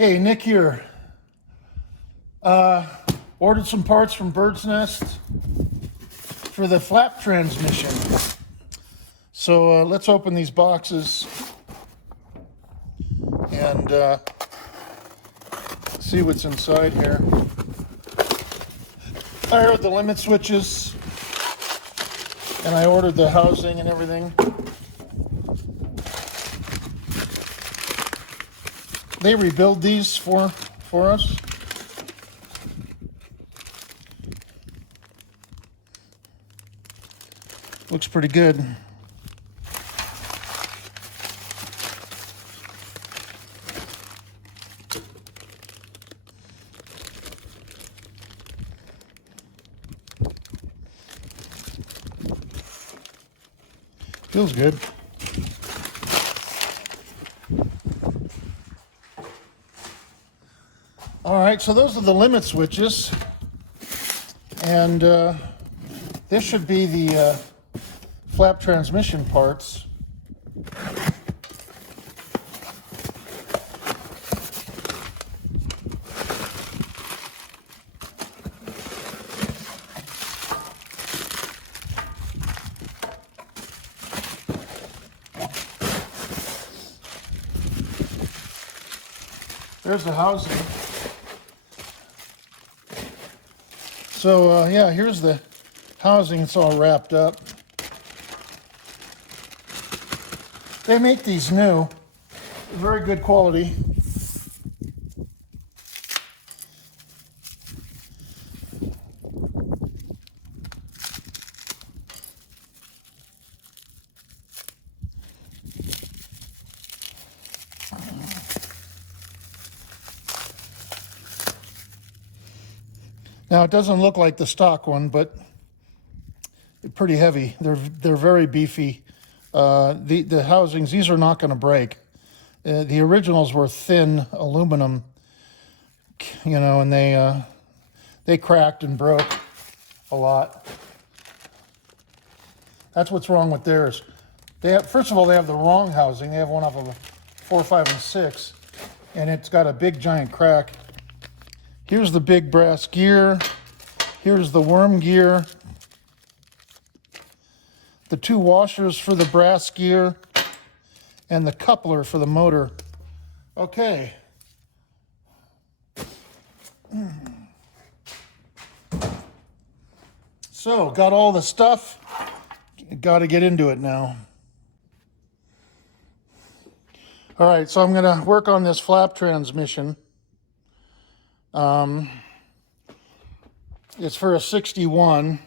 Hey, Nick here. Ordered some parts from Bird's Nest for the flap transmission. So let's open these boxes and see what's inside here. I ordered the limit switches and I ordered the housing and everything. They rebuild these for us. Looks pretty good. Feels good. All right, so those are the limit switches, and this should be the flap transmission parts. There's the housing. So yeah, here's the housing. It's all wrapped up. They make these new, very good quality. Now it doesn't look like the stock one, but pretty heavy. They're very beefy. The housings, these are not going to break. The originals were thin aluminum, you know, and they cracked and broke a lot. That's what's wrong with theirs. They have, first of all, they have the wrong housing. They have one off of a 4, 5, and 6, and it's got a big giant crack. Here's the big brass gear. Here's the worm gear. The 2 washers for the brass gear and the coupler for the motor. Okay. So, got all the stuff. Got to get into it now. All right, so I'm going to work on this flap transmission. It's for a 61,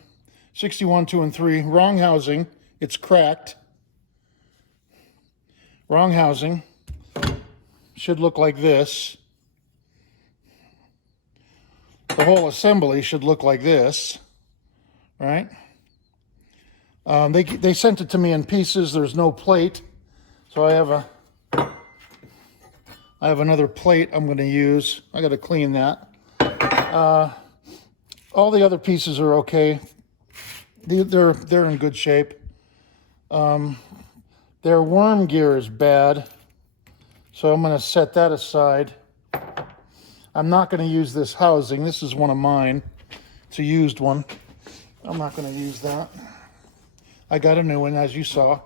2 and 3, wrong housing, it's cracked. Wrong housing, should look like this. The whole assembly should look like this, right? They sent it to me in pieces. There's no plate, so I have another plate I'm going to use. I got to clean that. All the other pieces are okay. They're in good shape. Their worm gear is bad, so I'm going to set that aside. I'm not going to use this housing. This is one of mine. It's a used one. I'm not going to use that. I got a new one, as you saw.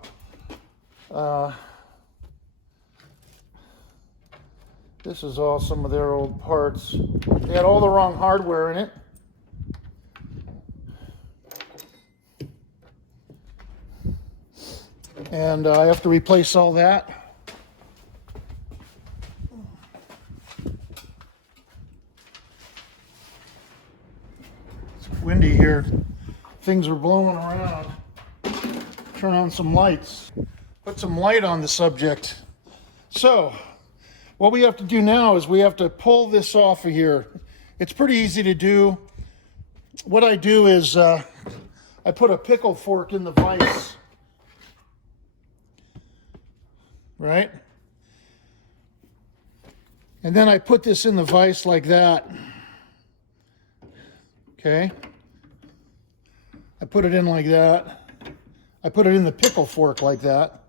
This is all some of their old parts. They had all the wrong hardware in it. And I have to replace all that. It's windy here. Things are blowing around. Turn on some lights. Put some light on the subject. So, what we have to do now is we have to pull this off of here. It's pretty easy to do. What I do is I put a pickle fork in the vise. Right? And then I put this in the vise like that. Okay? I put it in like that. I put it in the pickle fork like that.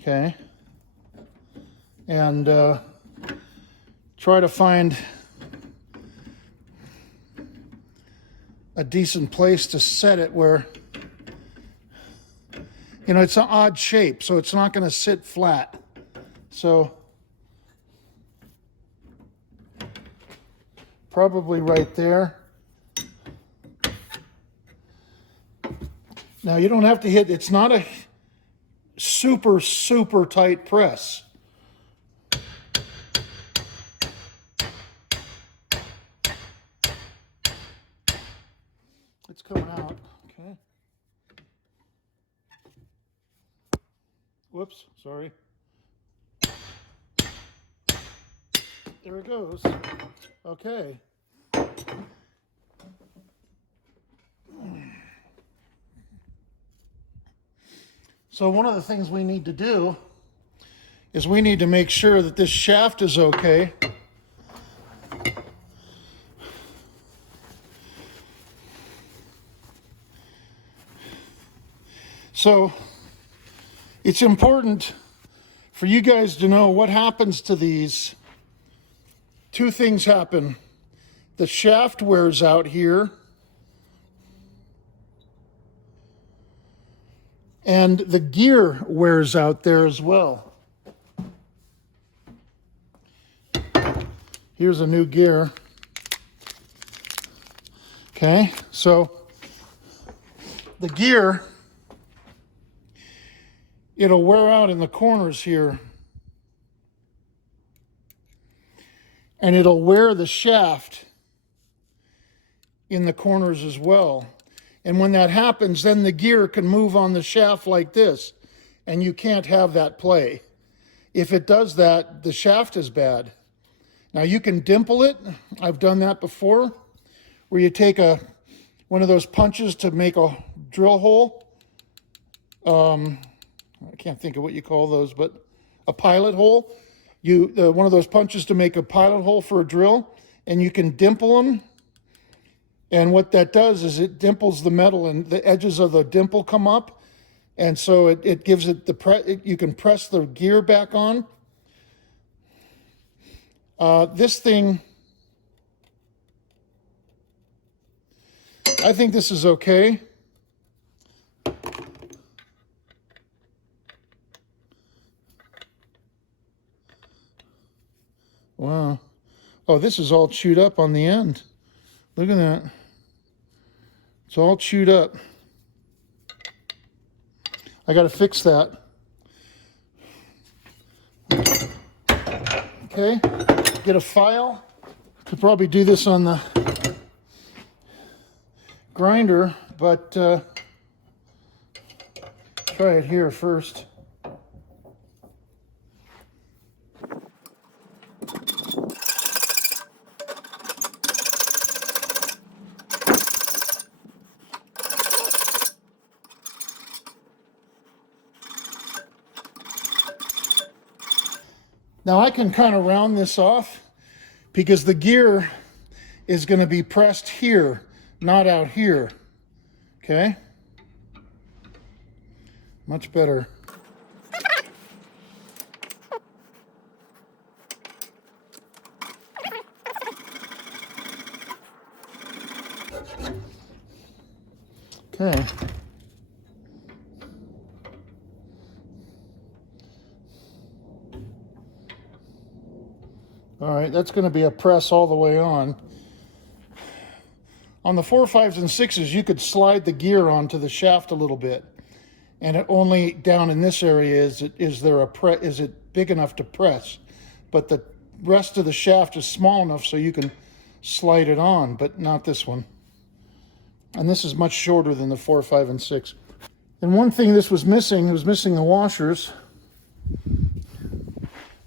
Okay? And try to find a decent place to set it where, you know, it's an odd shape, so it's not going to sit flat. So probably right there. Now you don't have to hit, it's not a super, super tight press. It's coming out, okay. Whoops, sorry. There it goes. Okay. So one of the things we need to do is we need to make sure that this shaft is okay. So it's important for you guys to know what happens to these. Two things happen. The shaft wears out here, and the gear wears out there as well. Here's a new gear. Okay, so the gear, it'll wear out in the corners here, and it'll wear the shaft in the corners as well. And when that happens, then the gear can move on the shaft like this, and you can't have that play. If it does that, the shaft is bad. Now you can dimple it. I've done that before, where you take one of those punches to make a drill hole. I can't think of what you call those, but a pilot hole. One of those punches to make a pilot hole for a drill, and you can dimple them. And what that does is it dimples the metal, and the edges of the dimple come up, and so it gives it you can press the gear back on. This thing, I think this is okay. Wow. Oh, this is all chewed up on the end. Look at that. It's all chewed up. I got to fix that. Okay. Get a file. Could probably do this on the grinder, but try it here first. Now I can kind of round this off because the gear is going to be pressed here, not out here. Okay? Much better. Okay. All right, that's going to be a press all the way on. On the 4, 5s, and 6s, you could slide the gear onto the shaft a little bit, and it only down in this area is it big enough to press, but the rest of the shaft is small enough so you can slide it on, but not this one. And this is much shorter than the 4, 5, and 6. And one thing this was missing the washers.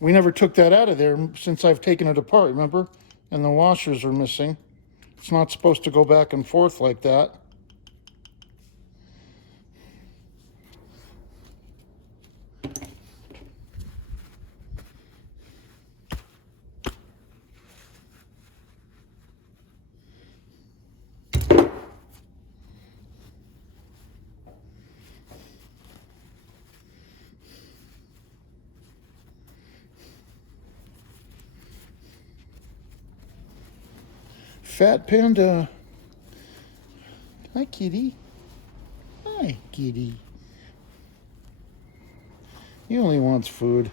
We never took that out of there since I've taken it apart, remember? And the washers are missing. It's not supposed to go back and forth like that. Fat panda. Hi, kitty. Hi, kitty. He only wants food.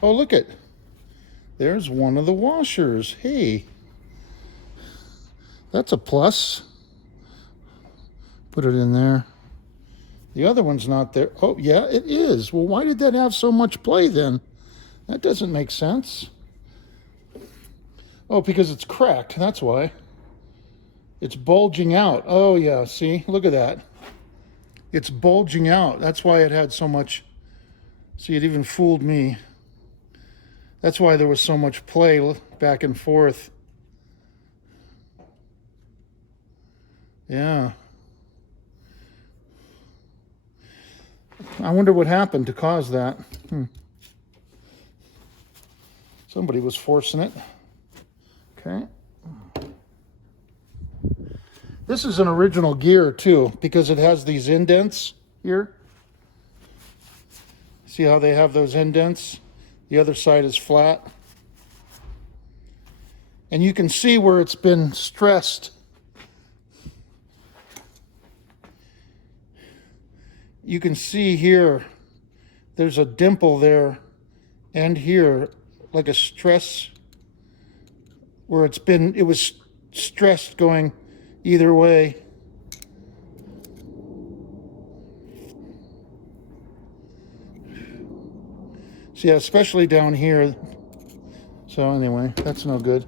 Oh, look it. There's one of the washers. Hey, that's a plus. Put it in there. The other one's not there. Oh, yeah, it is. Well, why did that have so much play then? That doesn't make sense. Oh, because it's cracked. That's why. It's bulging out. Oh, yeah, see? Look at that. It's bulging out. That's why it had so much. See, it even fooled me. That's why there was so much play back and forth. Yeah. I wonder what happened to cause that. Somebody was forcing it. Okay. This is an original gear too, because it has these indents here. See how they have those indents? The other side is flat. And you can see where it's been stressed. You can see here, there's a dimple there and here, like a stress where it was stressed going either way. So yeah, especially down here. So anyway, that's no good.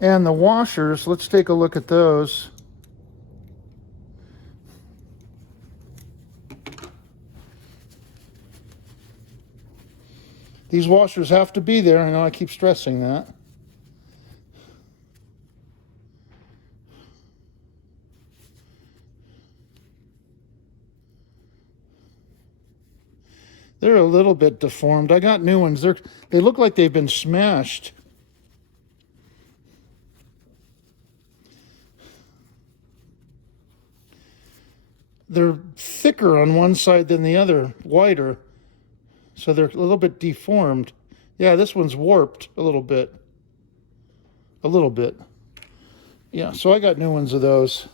And the washers, let's take a look at those. These washers have to be there. I know I keep stressing that. They're a little bit deformed. I got new ones. They look like they've been smashed. They're thicker on one side than the other, wider. So they're a little bit deformed. Yeah, this one's warped a little bit. A little bit. Yeah, so I got new ones of those.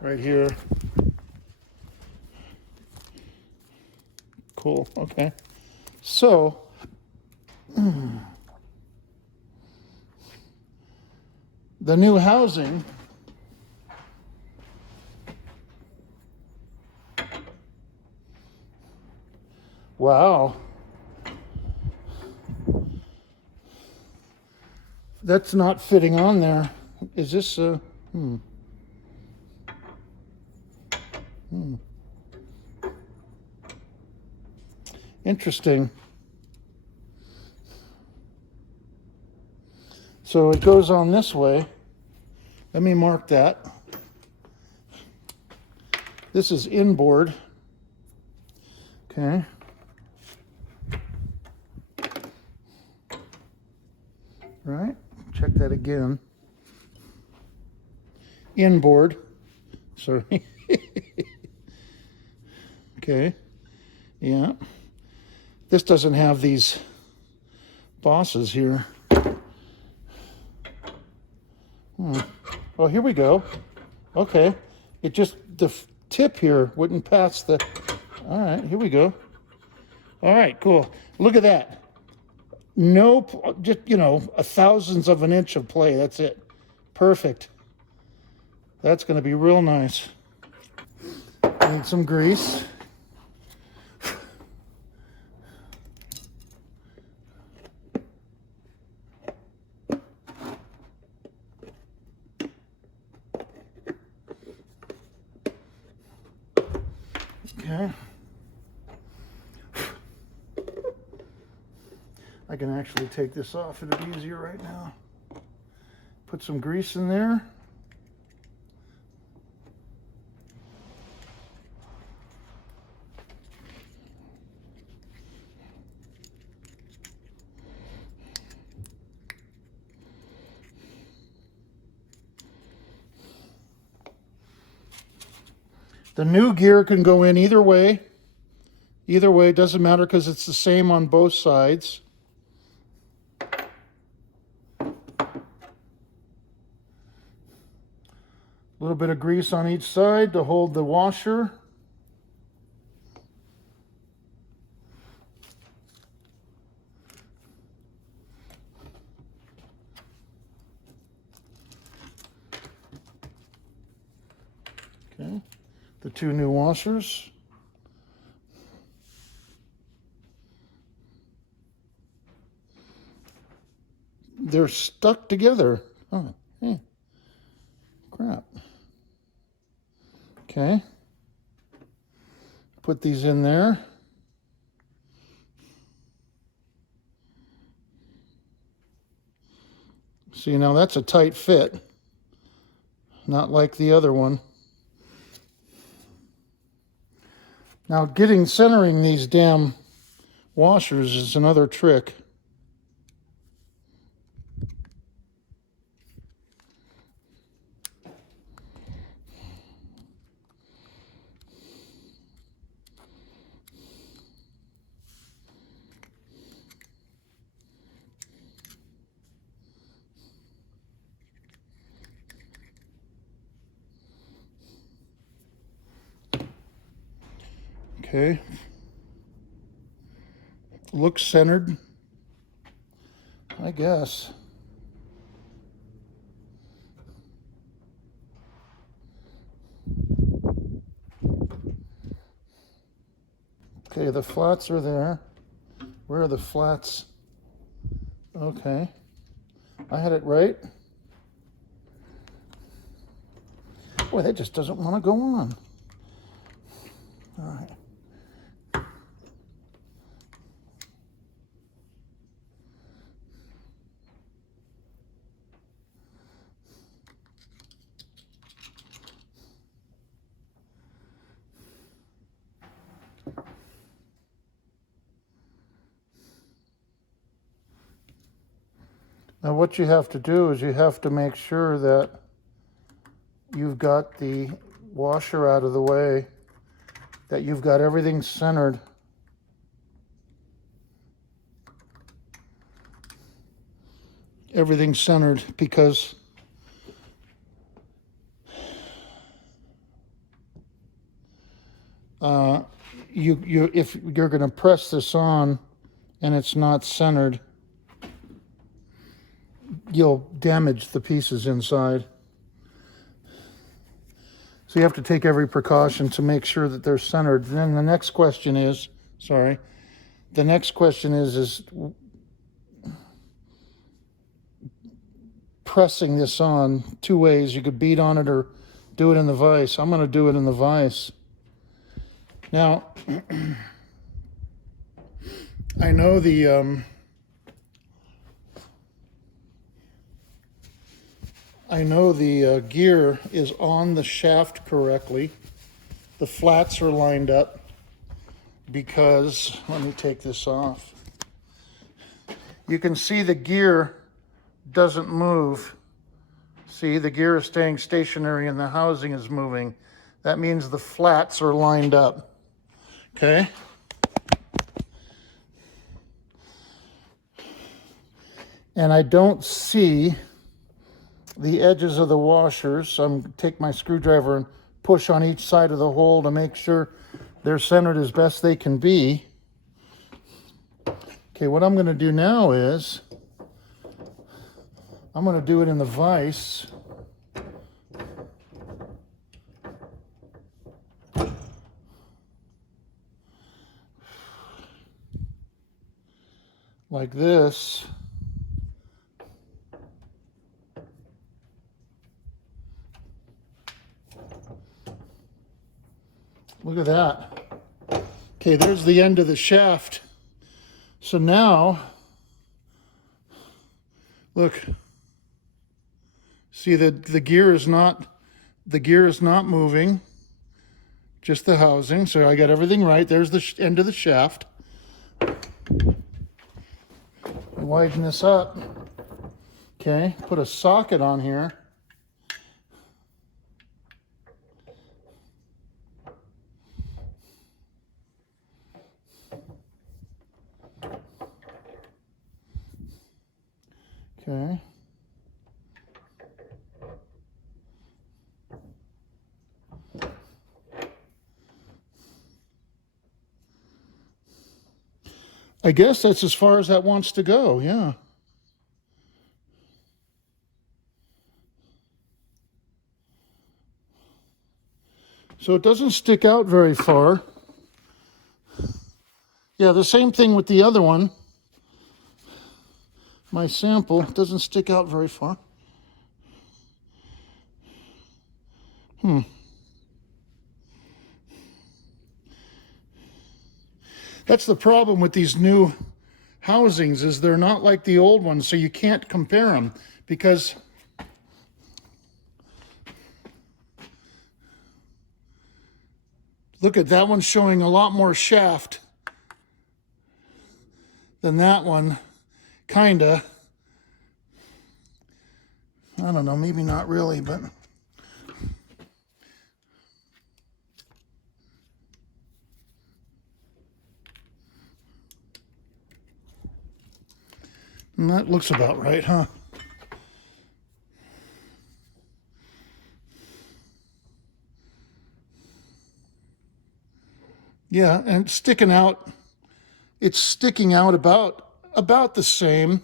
Right here. Cool, okay. So, the new housing wow. That's not fitting on there. Is this Interesting. So it goes on this way. Let me mark that. This is inboard. Okay. Right. Check that again. Inboard. Sorry. Okay. Yeah. This doesn't have these bosses here. Oh, here we go. Okay. It just, the tip here wouldn't pass the, all right, here we go. All right, cool. Look at that. No, just, a thousandth of an inch of play. That's it. Perfect. That's going to be real nice. Need some grease. Okay. I can actually take this off. It'll be easier right now. Put some grease in there. The new gear can go in either way. Either way, it doesn't matter because it's the same on both sides. A little bit of grease on each side to hold the washer. Okay, the two new washers. They're stuck together. Oh, hey. Crap. Okay. Put these in there. See, now that's a tight fit. Not like the other one. Now centering these damn washers is another trick. Okay. Looks centered, I guess. Okay, the flats are there. Where are the flats? Okay. I had it right. Boy, that just doesn't want to go on. All right. Now what you have to do is you have to make sure that you've got the washer out of the way, that you've got everything centered. Everything centered, because if you're going to press this on and it's not centered, you'll damage the pieces inside. So you have to take every precaution to make sure that they're centered. And then the next question is, is pressing this on two ways. You could beat on it or do it in the vise. I'm going to do it in the vise. Now, I know the gear is on the shaft correctly. The flats are lined up because, let me take this off. You can see the gear doesn't move. See, the gear is staying stationary and the housing is moving. That means the flats are lined up. Okay? And I don't see the edges of the washers, so I'm going to take my screwdriver and push on each side of the hole to make sure they're centered as best they can be. Okay, what I'm going to do now is I'm going to do it in the vise. Like this. Look at that. Okay, there's the end of the shaft. So now, look. See that the gear is not moving, just the housing. So I got everything right. There's the end of the shaft. Widen this up. Okay, put a socket on here. Okay. I guess that's as far as that wants to go, yeah. So it doesn't stick out very far. Yeah, the same thing with the other one. My sample doesn't stick out very far. That's the problem with these new housings, is they're not like the old ones, so you can't compare them because look at that one showing a lot more shaft than that one, kinda. I don't know, maybe not really, but and that looks about right, huh? Yeah, and sticking out, it's sticking out about the same.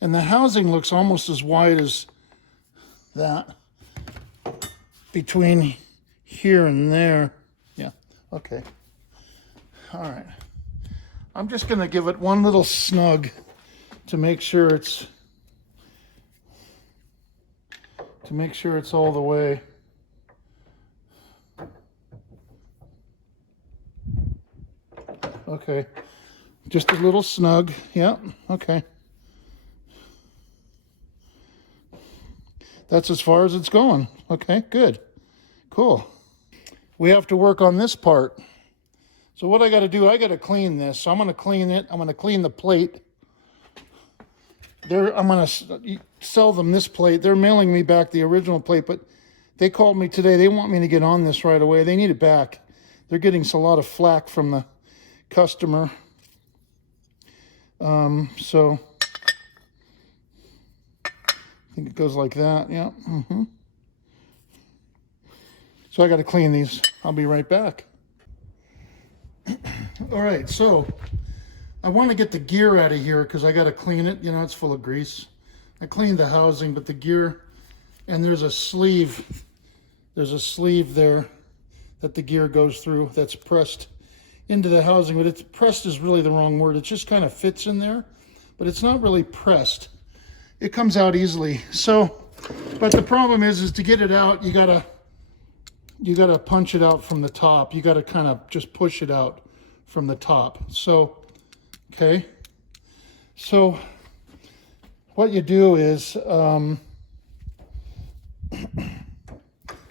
And the housing looks almost as wide as that between here and there. Yeah, okay. All right. I'm just gonna give it one little snug to make sure it's all the way. Okay, just a little snug. Yeah, okay. That's as far as it's going. Okay, good, cool. We have to work on this part. So what I got to do, I got to clean this. So I'm going to clean it. I'm going to clean the plate. I'm going to sell them this plate. They're mailing me back the original plate, but they called me today. They want me to get on this right away. They need it back. They're getting a lot of flack from the customer. So I think it goes like that. Yeah. So I got to clean these. I'll be right back. All right, so I want to get the gear out of here because I got to clean it. You know, it's full of grease. I cleaned the housing, but the gear, and there's a sleeve. There's a sleeve there that the gear goes through that's pressed into the housing, but it's pressed is really the wrong word. It just kind of fits in there, but it's not really pressed. It comes out easily. So, but the problem is to get it out, you gotta punch it out from the top. You gotta kind of just push it out from the top. So, okay. So what you do is,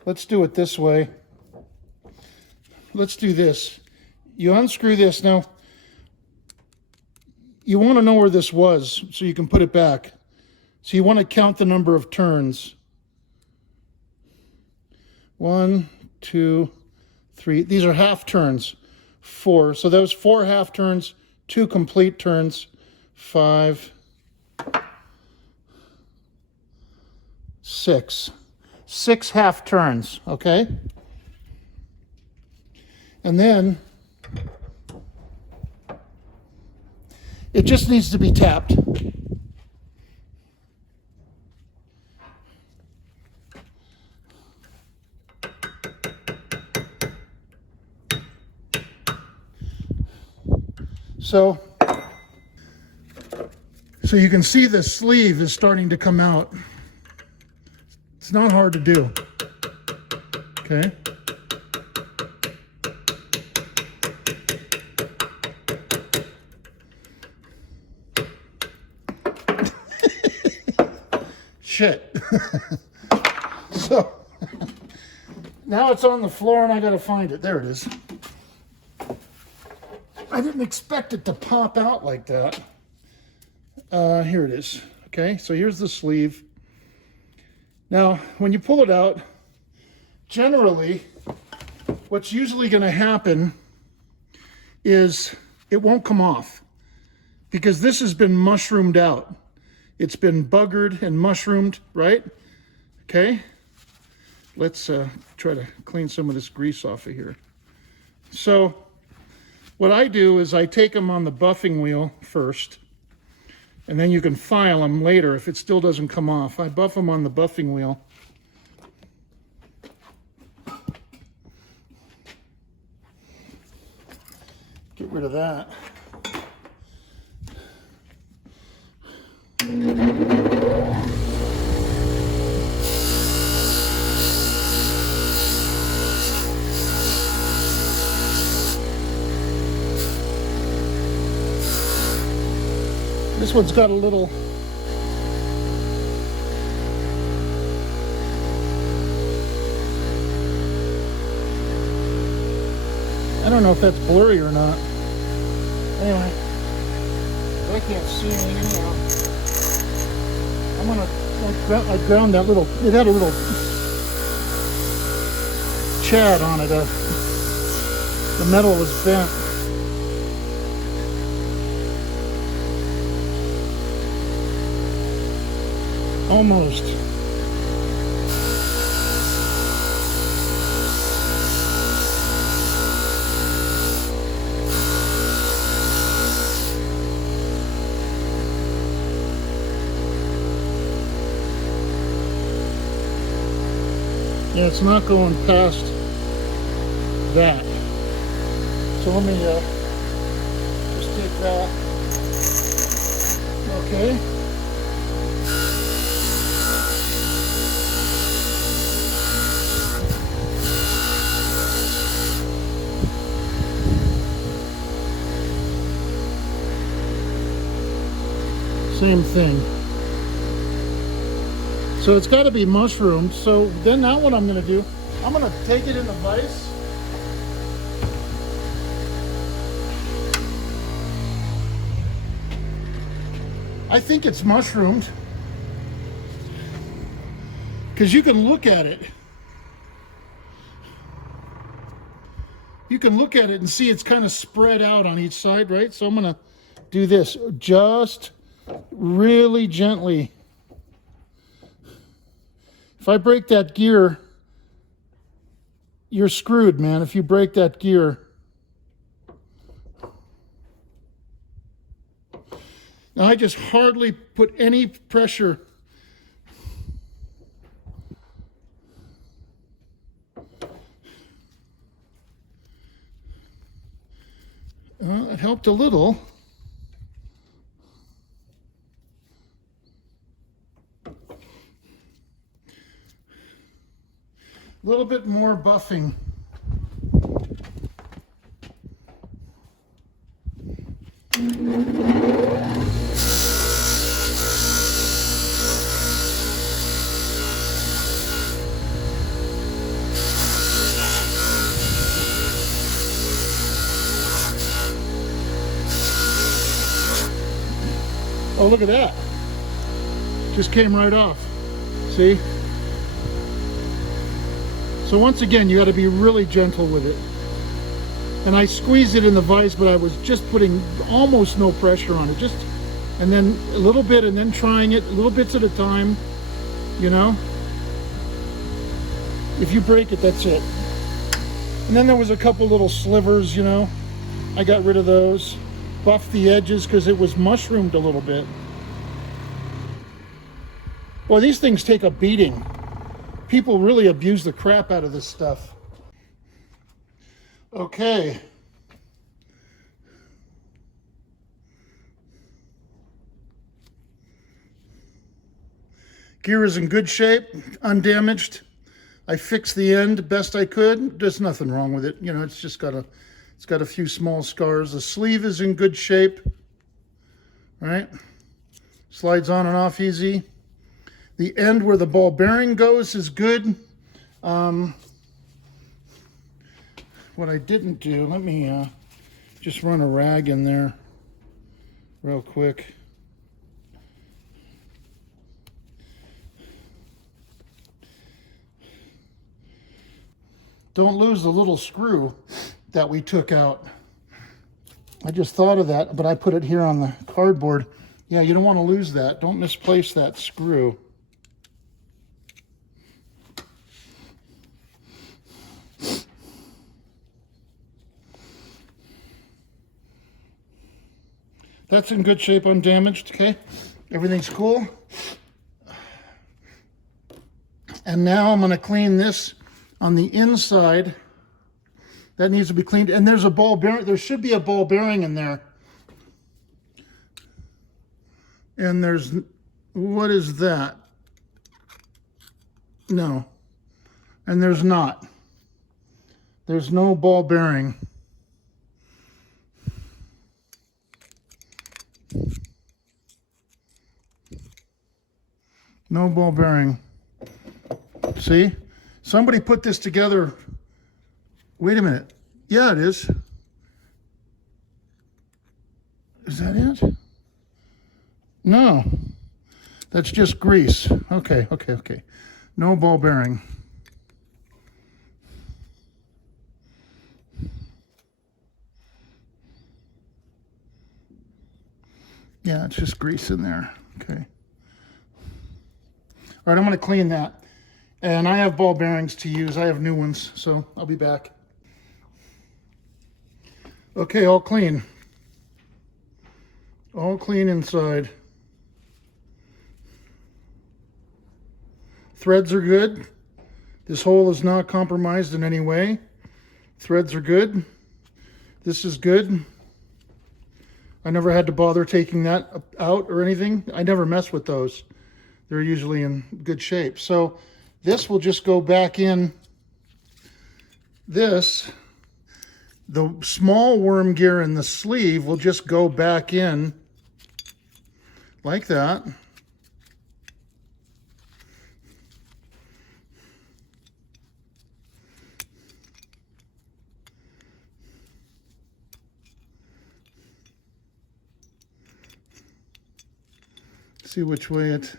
let's do it this way. Let's do this. You unscrew this. Now, you want to know where this was so you can put it back. So you want to count the number of turns. 1, 2, 3. These are half turns. 4. So those 4 half turns, 2 complete turns. 5, 6. 6 half turns, okay? And then it just needs to be tapped. So you can see the sleeve is starting to come out. It's not hard to do. Okay. Shit. So now it's on the floor and I gotta find it. There it is. I didn't expect it to pop out like that. Here it is. Okay, so here's the sleeve. Now, when you pull it out, generally, what's usually going to happen is it won't come off because this has been mushroomed out. It's been buggered and mushroomed, right? Okay. Let's try to clean some of this grease off of here. So what I do is I take them on the buffing wheel first, and then you can file them later if it still doesn't come off. I buff them on the buffing wheel. Get rid of that. This one's got a little I don't know if that's blurry or not. Anyway, I can't see anything anyhow. I'm gonna I ground that little, it had a little chad on it. The metal was bent. Almost. Yeah, it's not going past that. So let me just take that. Okay. Same thing. So it's got to be mushroomed. So then now what I'm going to do, I'm going to take it in the vise. I think it's mushroomed because you can look at it. You can look at it and see it's kind of spread out on each side, right? So I'm going to do this just really gently. If I break that gear, you're screwed, man, if you break that gear. Now I just hardly put any pressure. It helped a little. A little bit more buffing. Oh, look at that. Just came right off. See? So once again, you got to be really gentle with it. And I squeezed it in the vise, but I was just putting almost no pressure on it. Just, and then a little bit, and then trying it, little bits at a time, you know? If you break it, that's it. And then there was a couple little slivers, you know? I got rid of those. Buffed the edges because it was mushroomed a little bit. Boy, these things take a beating. People really abuse the crap out of this stuff. Okay. Gear is in good shape, undamaged. I fixed the end best I could. There's nothing wrong with it. You know, it's just got a few small scars. The sleeve is in good shape. Right? Slides on and off easy. The end where the ball bearing goes is good. What I didn't do, let me just run a rag in there real quick. Don't lose the little screw that we took out. I just thought of that, but I put it here on the cardboard. Yeah, you don't want to lose that. Don't misplace that screw. That's in good shape, undamaged, okay? Everything's cool. And now I'm going to clean this on the inside. That needs to be cleaned. And there's a ball bearing. There should be a ball bearing in there. And there's, what is that? No. And there's not. There's no ball bearing. No ball bearing. See? Somebody put this together. Wait a minute. Yeah, it is. Is that it? No. That's just grease. Okay. No ball bearing. Yeah, it's just grease in there. Okay. All right, I'm going to clean that. And I have ball bearings to use. I have new ones, so I'll be back. Okay, all clean. All clean inside. Threads are good. This hole is not compromised in any way. Threads are good. This is good. I never had to bother taking that out or anything. I never mess with those. They're usually in good shape. So this will just go back in. This, the small worm gear in the sleeve will just go back in like that. See which way it...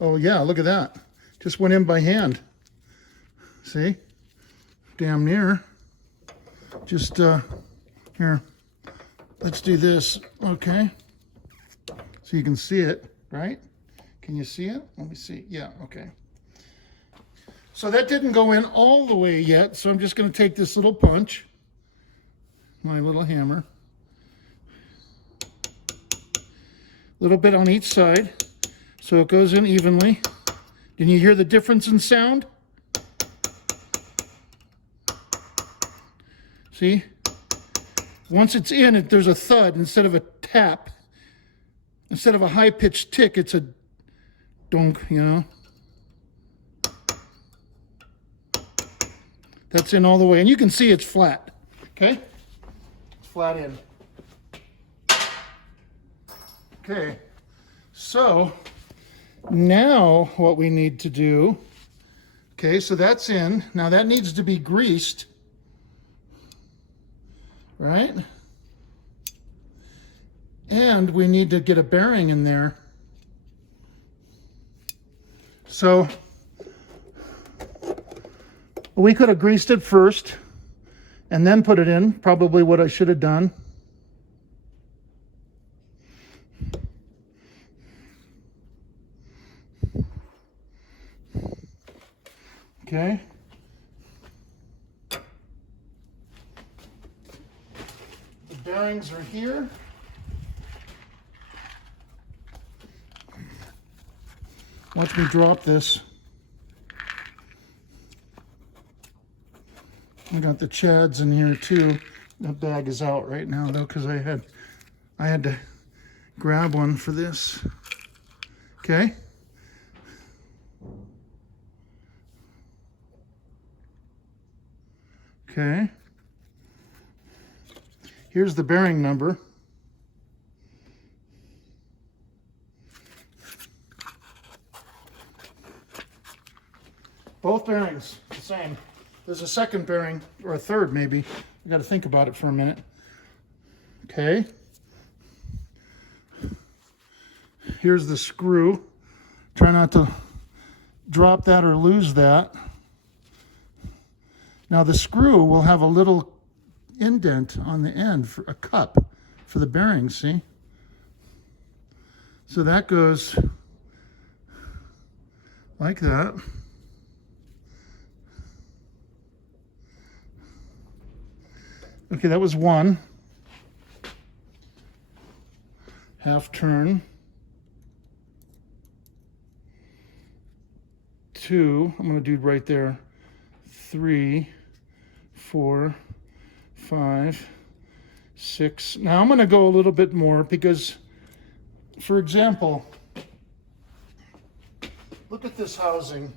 Oh yeah, look at that. Just went in by hand. See? Damn near. Just, here. Let's do this, okay? So you can see it, right? Can you see it? Let me see. Yeah, okay. So that didn't go in all the way yet, so I'm just going to take this little punch, my little hammer, a little bit on each side, so it goes in evenly. Can you hear the difference in sound? See? Once it's in, there's a thud instead of a tap. Instead of a high-pitched tick, it's a donk, you know? That's in all the way. And you can see it's flat, okay? It's flat in. Okay, so now what we need to do, okay, so that's in. Now that needs to be greased, right? And we need to get a bearing in there. So we could have greased it first and then put it in, probably what I should have done. Okay. The bearings are here. Watch me drop this. I got the chads in here too. That bag is out right now though, because I had to grab one for this. Okay. Okay. Here's the bearing number. Both bearings, the same. There's a second bearing, or a third maybe. I got to think about it for a minute. Okay. Here's the screw. Try not to drop that or lose that. Now the screw will have a little indent on the end for a cup, for the bearings, see? So that goes like that. Okay, that was one. Half turn. 2, I'm going to do right there. 3, 4, 5, 6. Now I'm going to go a little bit more because, for example, look at this housing.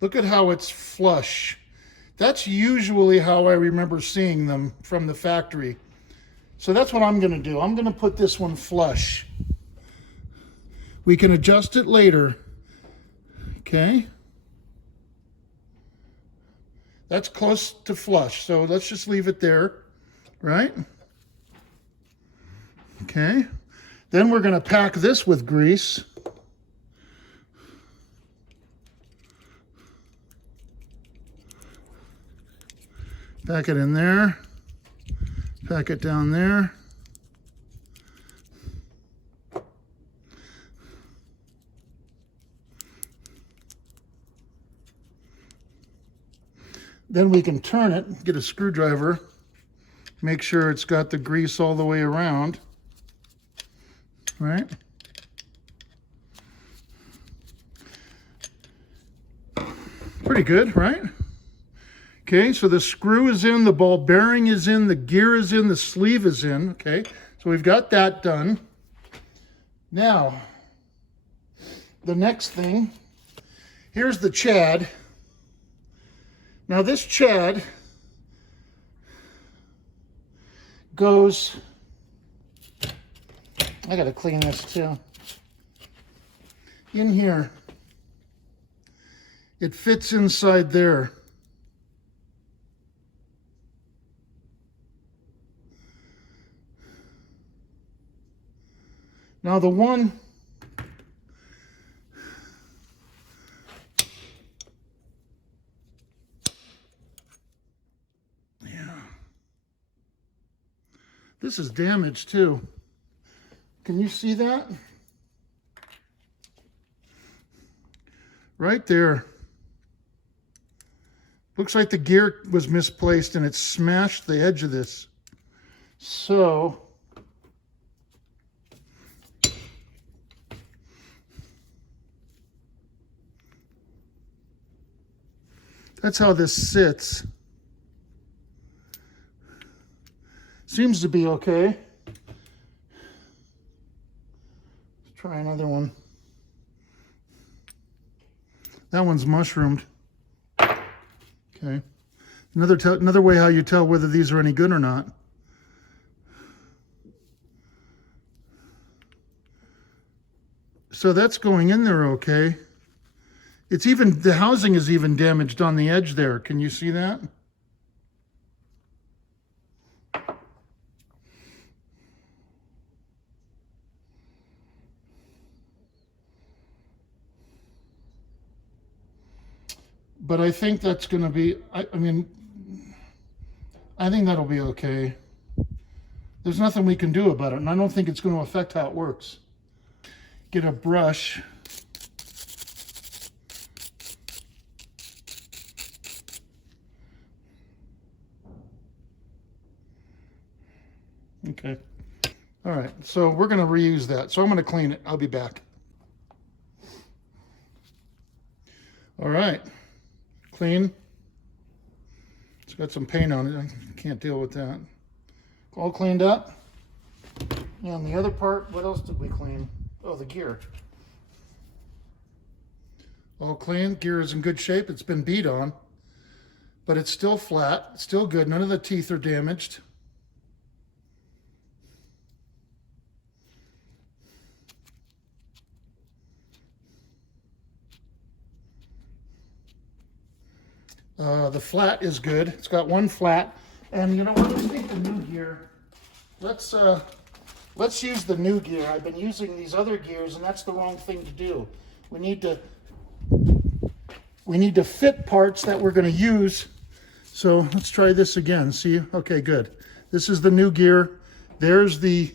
Look at how it's flush. That's usually how I remember seeing them from the factory. So that's what I'm going to do. I'm going to put this one flush. We can adjust it later. Okay. That's close to flush, so let's just leave it there, right? Okay. Then we're going to pack this with grease. Pack it in there. Pack it down there. Then we can turn it, get a screwdriver, make sure it's got the grease all the way around, right? Pretty good, right? Okay, so the screw is in, the ball bearing is in, the gear is in, the sleeve is in, okay? So we've got that done. Now, the next thing, here's the Chad. Now this Chad goes, I gotta clean this too, in here. It fits inside there. Now the one, this is damaged too. Can you see that? Right there. Looks like the gear was misplaced and it smashed the edge of this. So, that's how this sits. Seems to be okay. Let's try another one. That one's mushroomed. Okay. Another way how you tell whether these are any good or not. So that's going in there okay. It's even, the housing is even damaged on the edge there. Can you see that? But I think that's going to be, I think that'll be okay. There's nothing we can do about it, and I don't think it's going to affect how it works. Get a brush. Okay. All right, so we're going to reuse that. So I'm going to clean it. I'll be back. All right. Clean. It's got some paint on it. I can't deal with that. All cleaned up. And the other part, what else did we clean? Oh, the gear. All clean. Gear is in good shape. It's been beat on, but it's still flat. It's still good. None of the teeth are damaged. The flat is good. It's got one flat. And you know what? Let's take the new gear. Let's use the new gear. I've been using these other gears, and that's the wrong thing to do. We need to fit parts that we're going to use. So let's try this again. See? Okay, good. This is the new gear. There's the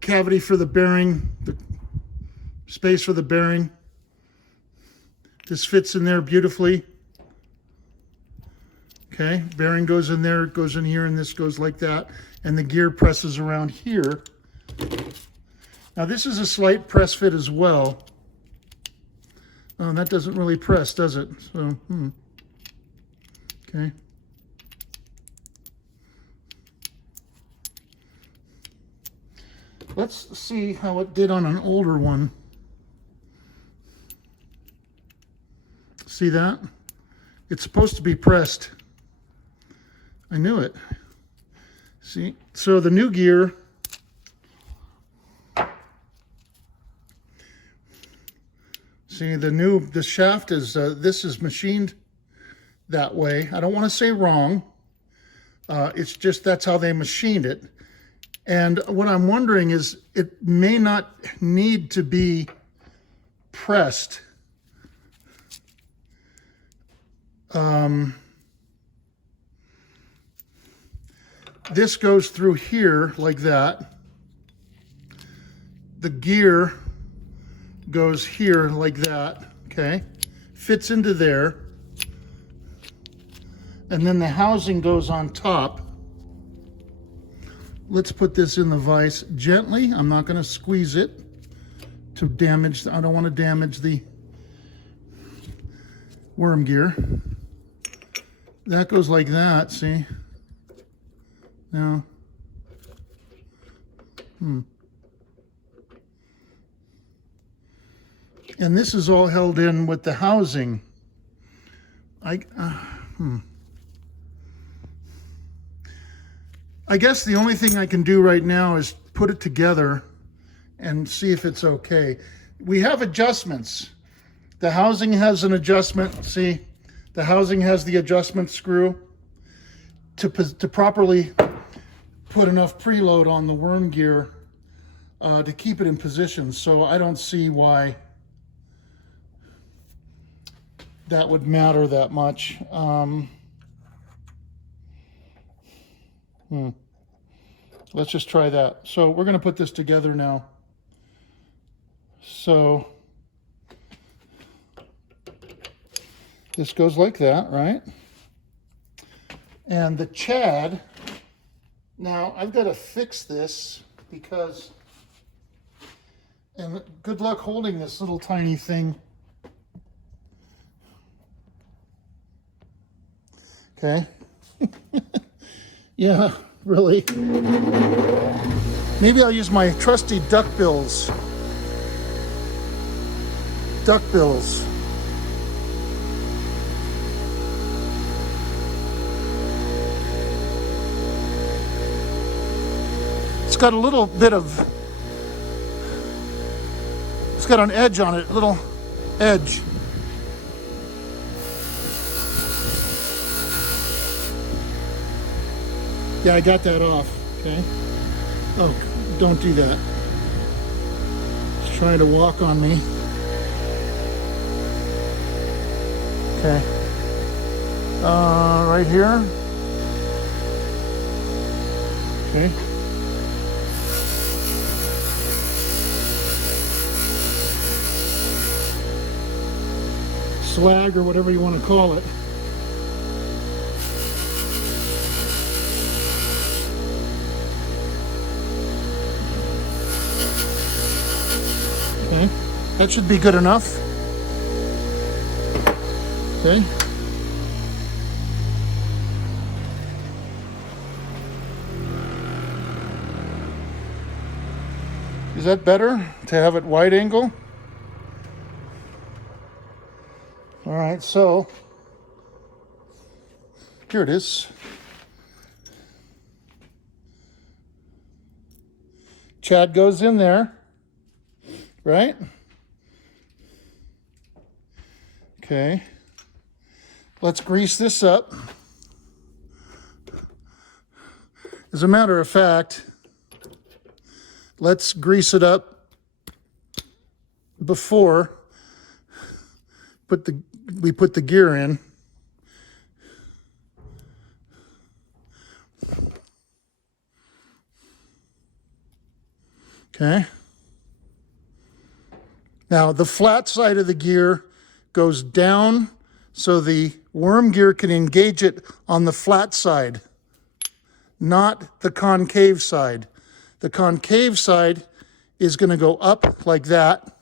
cavity for the bearing, the space for the bearing. This fits in there beautifully. Okay, bearing goes in there, it goes in here, and this goes like that. And the gear presses around here. Now this is a slight press fit as well. Oh, that doesn't really press, does it? So, okay. Let's see how it did on an older one. See that? It's supposed to be pressed. I knew it. See? So the new gear, see the shaft is, this is machined that way. I don't want to say wrong. It's just that's how they machined it. And what I'm wondering is it may not need to be pressed. This goes through here like that. The gear goes here like that, okay? Fits into there. And then the housing goes on top. Let's put this in the vise gently. I'm not going to squeeze it to damage, I don't want to damage the worm gear. That goes like that, see? Now, and this is all held in with the housing. I guess the only thing I can do right now is put it together and see if it's okay. We have adjustments. The housing has an adjustment. See, the housing has the adjustment screw to properly put enough preload on the worm gear to keep it in position. So I don't see why that would matter that much. Let's just try that. So we're going to put this together now. So this goes like that, right? And the Chad, now I've got to fix this because, and good luck holding this little tiny thing. Okay. Yeah, really. Maybe I'll use my trusty duck bills. Duck bills. It's got a little bit of, it's got an edge on it, a little edge. Yeah, I got that off, okay? Oh, don't do that. It's trying to walk on me. Okay. Right here. Okay. Slag or whatever you want to call it. Okay, that should be good enough. Okay. Is that better to have it wide angle? All right, so here it is. Chad goes in there, right? Okay. Let's grease this up. As a matter of fact, let's grease it up before we put the gear in. Okay. Now the flat side of the gear goes down so the worm gear can engage it on the flat side, not the concave side. The concave side is going to go up like that,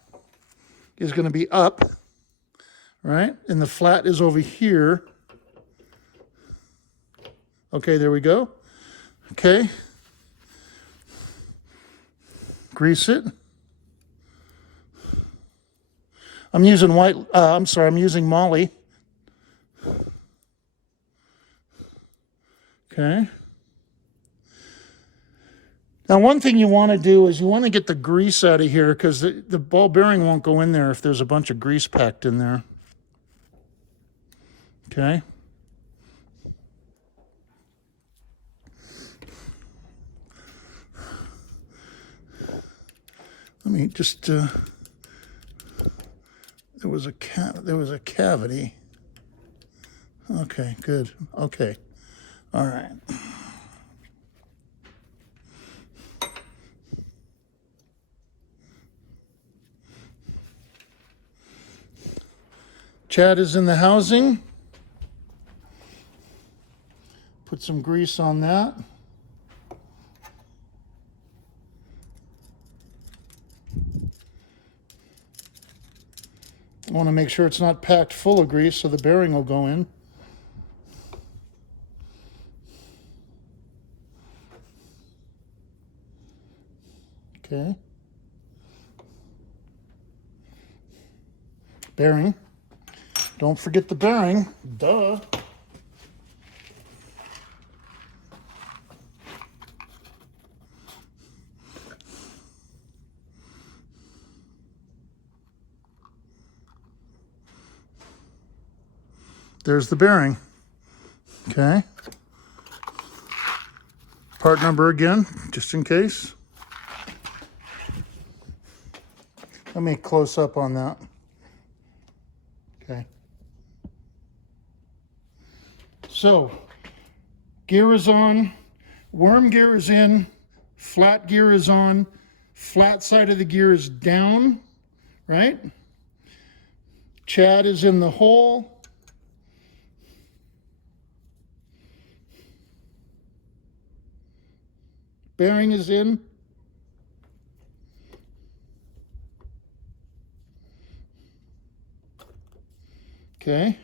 is going to be up, right? And the flat is over here. Okay, there we go. Okay. Grease it. I'm using I'm using Molly. Okay. Now, one thing you want to do is you want to get the grease out of here because the ball bearing won't go in there if there's a bunch of grease packed in there. Okay. Let me just, there was a cavity. Okay, good. Okay. All right. Chad is in the housing. Put some grease on that. I want to make sure it's not packed full of grease so the bearing will go in. Okay. Bearing. Don't forget the bearing. Duh. There's the bearing. Okay. Part number again, just in case. Let me close up on that. Okay. So, gear is on, worm gear is in, flat gear is on, flat side of the gear is down, right? Chad is in the hole. Bearing is in. Okay.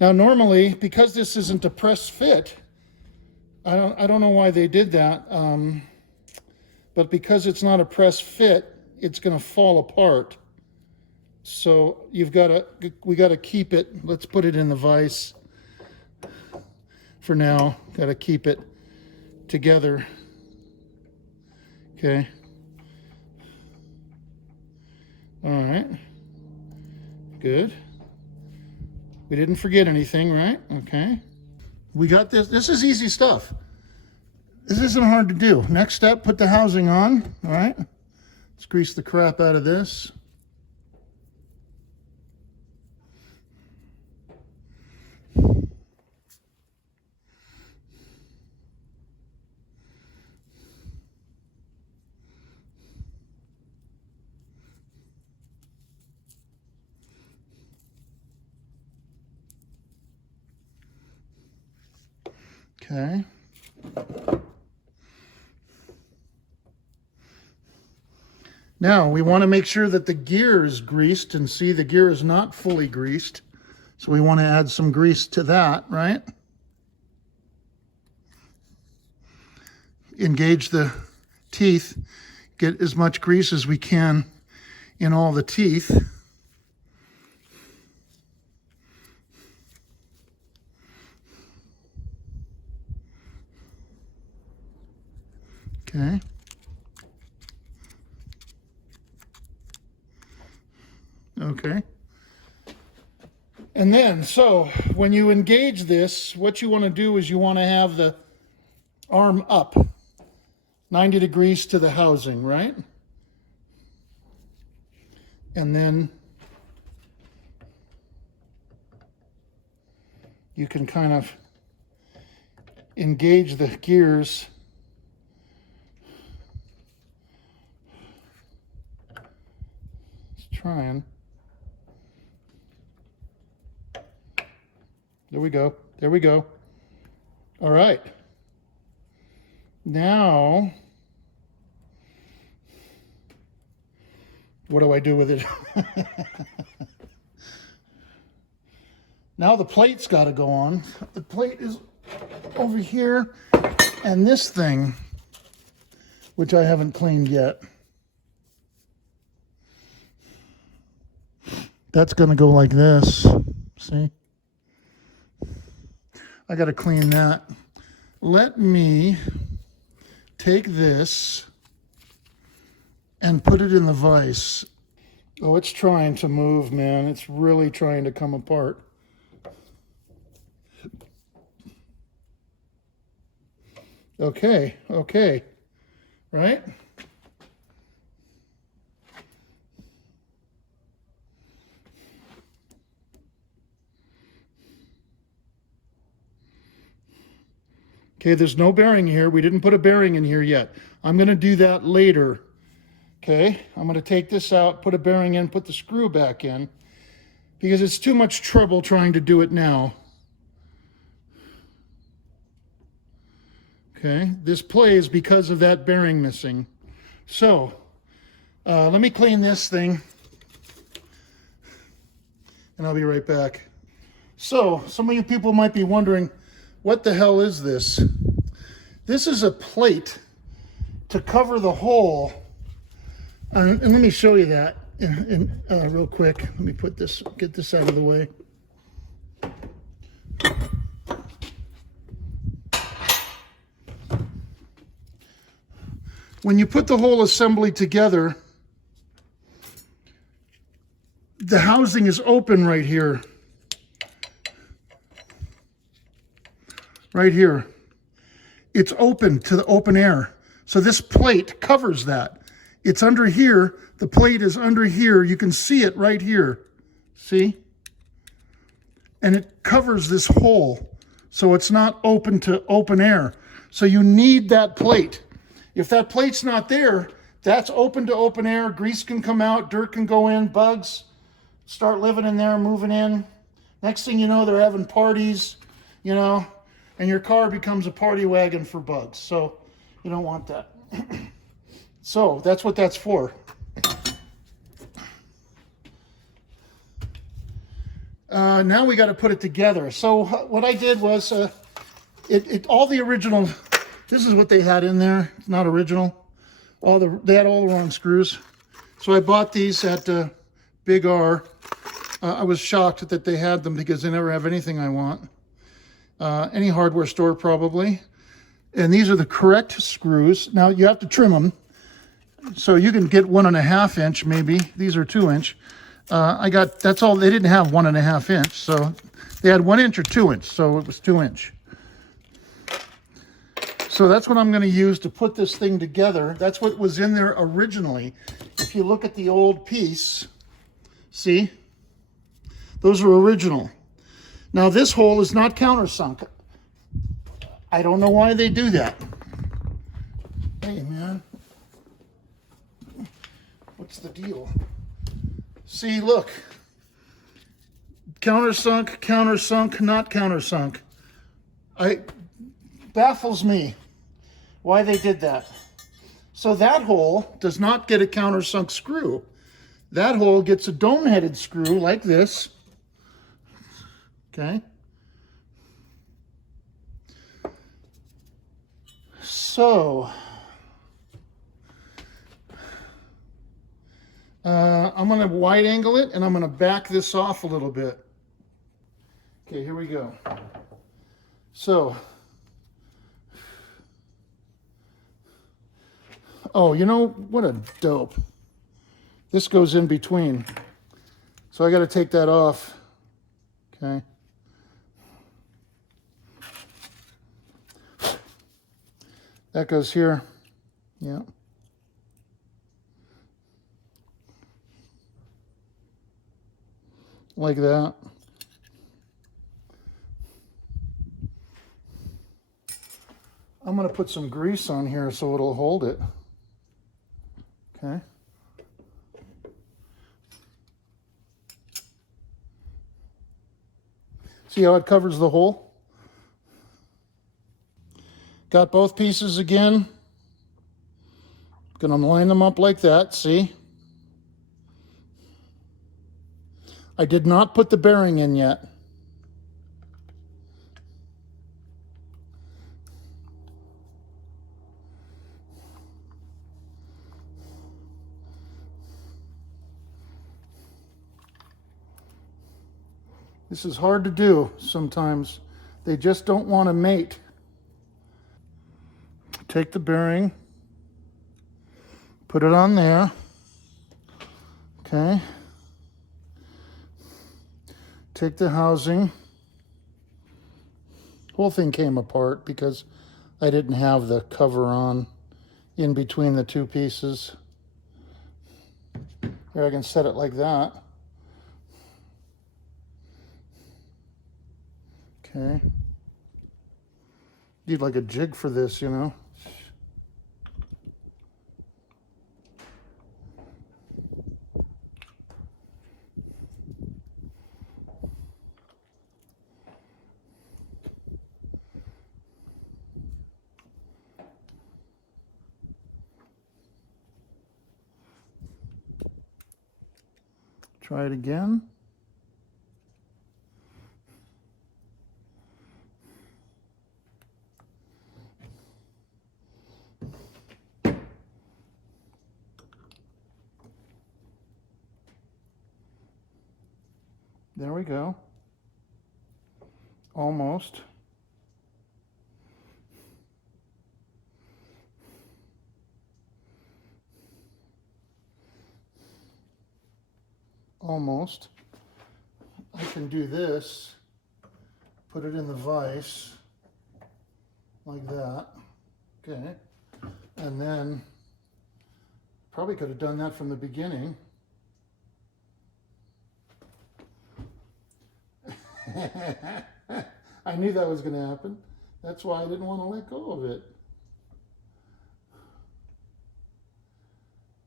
Now normally, because this isn't a press fit, I don't know why they did that, but because it's not a press fit, it's going to fall apart. So we got to keep it. Let's put it in the vise for now. Got to keep it together. Okay. All right. Good. We didn't forget anything, right? Okay. We got this. This is easy stuff. This isn't hard to do. Next step, put the housing on. All right. Let's grease the crap out of this. Okay. Now we want to make sure that the gear is greased, and see the gear is not fully greased. So we want to add some grease to that, right? Engage the teeth, get as much grease as we can in all the teeth. Okay. Okay. And then, so when you engage this, what you want to do is you want to have the arm up 90 degrees to the housing, right? And then you can kind of engage the gears. It's trying. There we go. There we go. All right. Now, what do I do with it? Now the plate's got to go on. The plate is over here, and this thing, which I haven't cleaned yet, that's going to go like this. See? I got to clean that. Let me take this and put it in the vise. Oh, it's trying to move, man. It's really trying to come apart. Okay, okay, right? Okay, there's no bearing here. We didn't put a bearing in here yet. I'm going to do that later. Okay, I'm going to take this out, put a bearing in, put the screw back in, because it's too much trouble trying to do it now. Okay, this plays because of that bearing missing. So, let me clean this thing, and I'll be right back. So, some of you people might be wondering, what the hell is this? This is a plate to cover the hole. And let me show you that real quick. Let me put this, get this out of the way. When you put the whole assembly together, the housing is open right here. Right here. It's open to the open air. So this plate covers that. It's under here. The plate is under here. You can see it right here. See? And it covers this hole. So it's not open to open air. So you need that plate. If that plate's not there, that's open to open air. Grease can come out, dirt can go in, bugs start living in there, moving in. Next thing you know, they're having parties, you know, and your car becomes a party wagon for bugs. So you don't want that. So that's what that's for. Now we got to put it together. So what I did was, all the original, this is what they had in there. It's not original. They had all the wrong screws. So I bought these at Big R. I was shocked that they had them because they never have anything I want. Any hardware store probably. And these are the correct screws. Now you have to trim them. So you can get 1.5 inch maybe. These are 2 inch. That's all. They didn't have 1.5 inch. So they had 1 inch or 2 inch. So it was 2 inch. So that's what I'm going to use to put this thing together. That's what was in there originally. If you look at the old piece, see? Those are original. Now this hole is not countersunk. I don't know why they do that. Hey man, what's the deal? See, look. Countersunk, countersunk, not countersunk. Baffles me why they did that. So that hole does not get a countersunk screw. That hole gets a dome-headed screw like this. Okay. So I'm going to wide angle it and I'm going to back this off a little bit. Okay, here we go. So, oh, you know, what a dope. This goes in between. So I got to take that off. Okay. That goes here. Yeah. Like that. I'm going to put some grease on here so it'll hold it. Okay. See how it covers the hole? Got both pieces again. Gonna line them up like that, see? I did not put the bearing in yet. This is hard to do sometimes. They just don't want to mate. Take the bearing, put it on there. Okay. Take the housing. Whole thing came apart because I didn't have the cover on in between the two pieces. Here, I can set it like that. Okay. Need like a jig for this, you know. Try it again. There we go. Almost. Almost. I can do this, put it in the vise, like that. Okay. And then, probably could have done that from the beginning. I knew that was going to happen. That's why I didn't want to let go of it.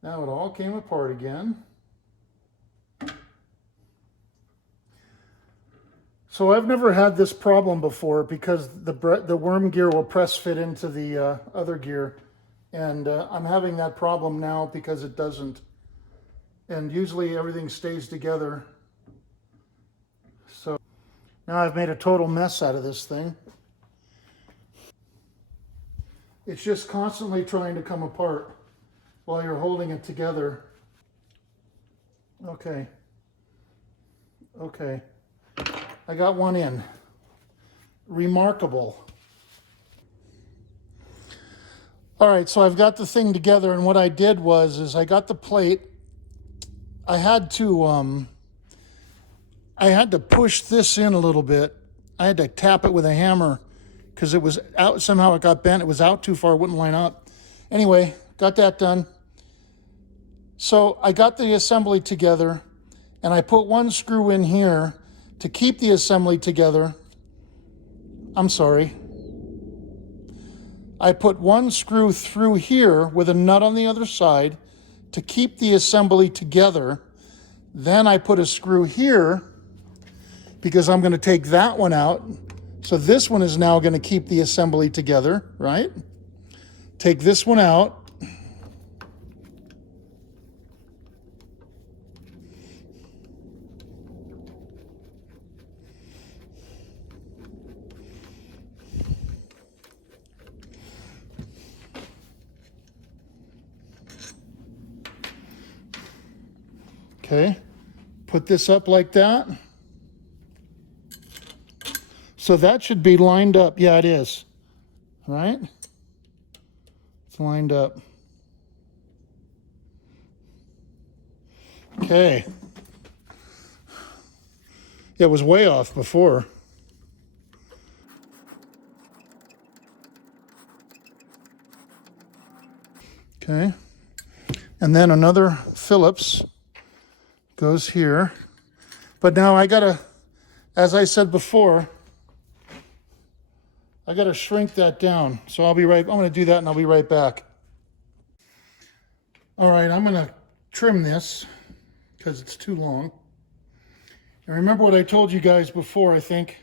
Now it all came apart again. So I've never had this problem before because the worm gear will press fit into the other gear. And I'm having that problem now because it doesn't. And usually everything stays together. So now I've made a total mess out of this thing. It's just constantly trying to come apart while you're holding it together. Okay. Okay. I got one in. Remarkable. All right, so I've got the thing together, and what I did was I got the plate. I had to push this in a little bit. I had to tap it with a hammer because it was out. Somehow it got bent. It was out too far. It wouldn't line up. Anyway, got that done. So I got the assembly together, and I put one screw in here to keep the assembly together. I'm sorry. I put one screw through here with a nut on the other side to keep the assembly together. Then I put a screw here because I'm going to take that one out. So this one is now going to keep the assembly together, right? Take this one out. Okay, put this up like that. So that should be lined up. Yeah, it is. Right? It's lined up. Okay. Yeah, it was way off before. Okay. And then another Phillips goes here. But now I gotta, as I said before, I got to shrink that down. So I'm going to do that and I'll be right back. All right, I'm going to trim this because it's too long. And remember what I told you guys before, I think.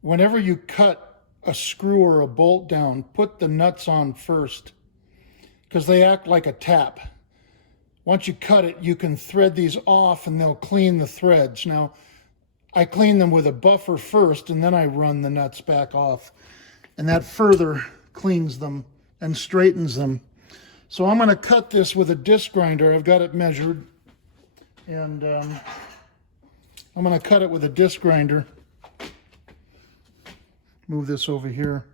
Whenever you cut a screw or a bolt down, put the nuts on first because they act like a tap. Once you cut it, you can thread these off and they'll clean the threads. Now, I clean them with a buffer first and then I run the nuts back off. And that further cleans them and straightens them. So I'm going to cut this with a disc grinder. I've got it measured. And I'm going to cut it with a disc grinder. Move this over here.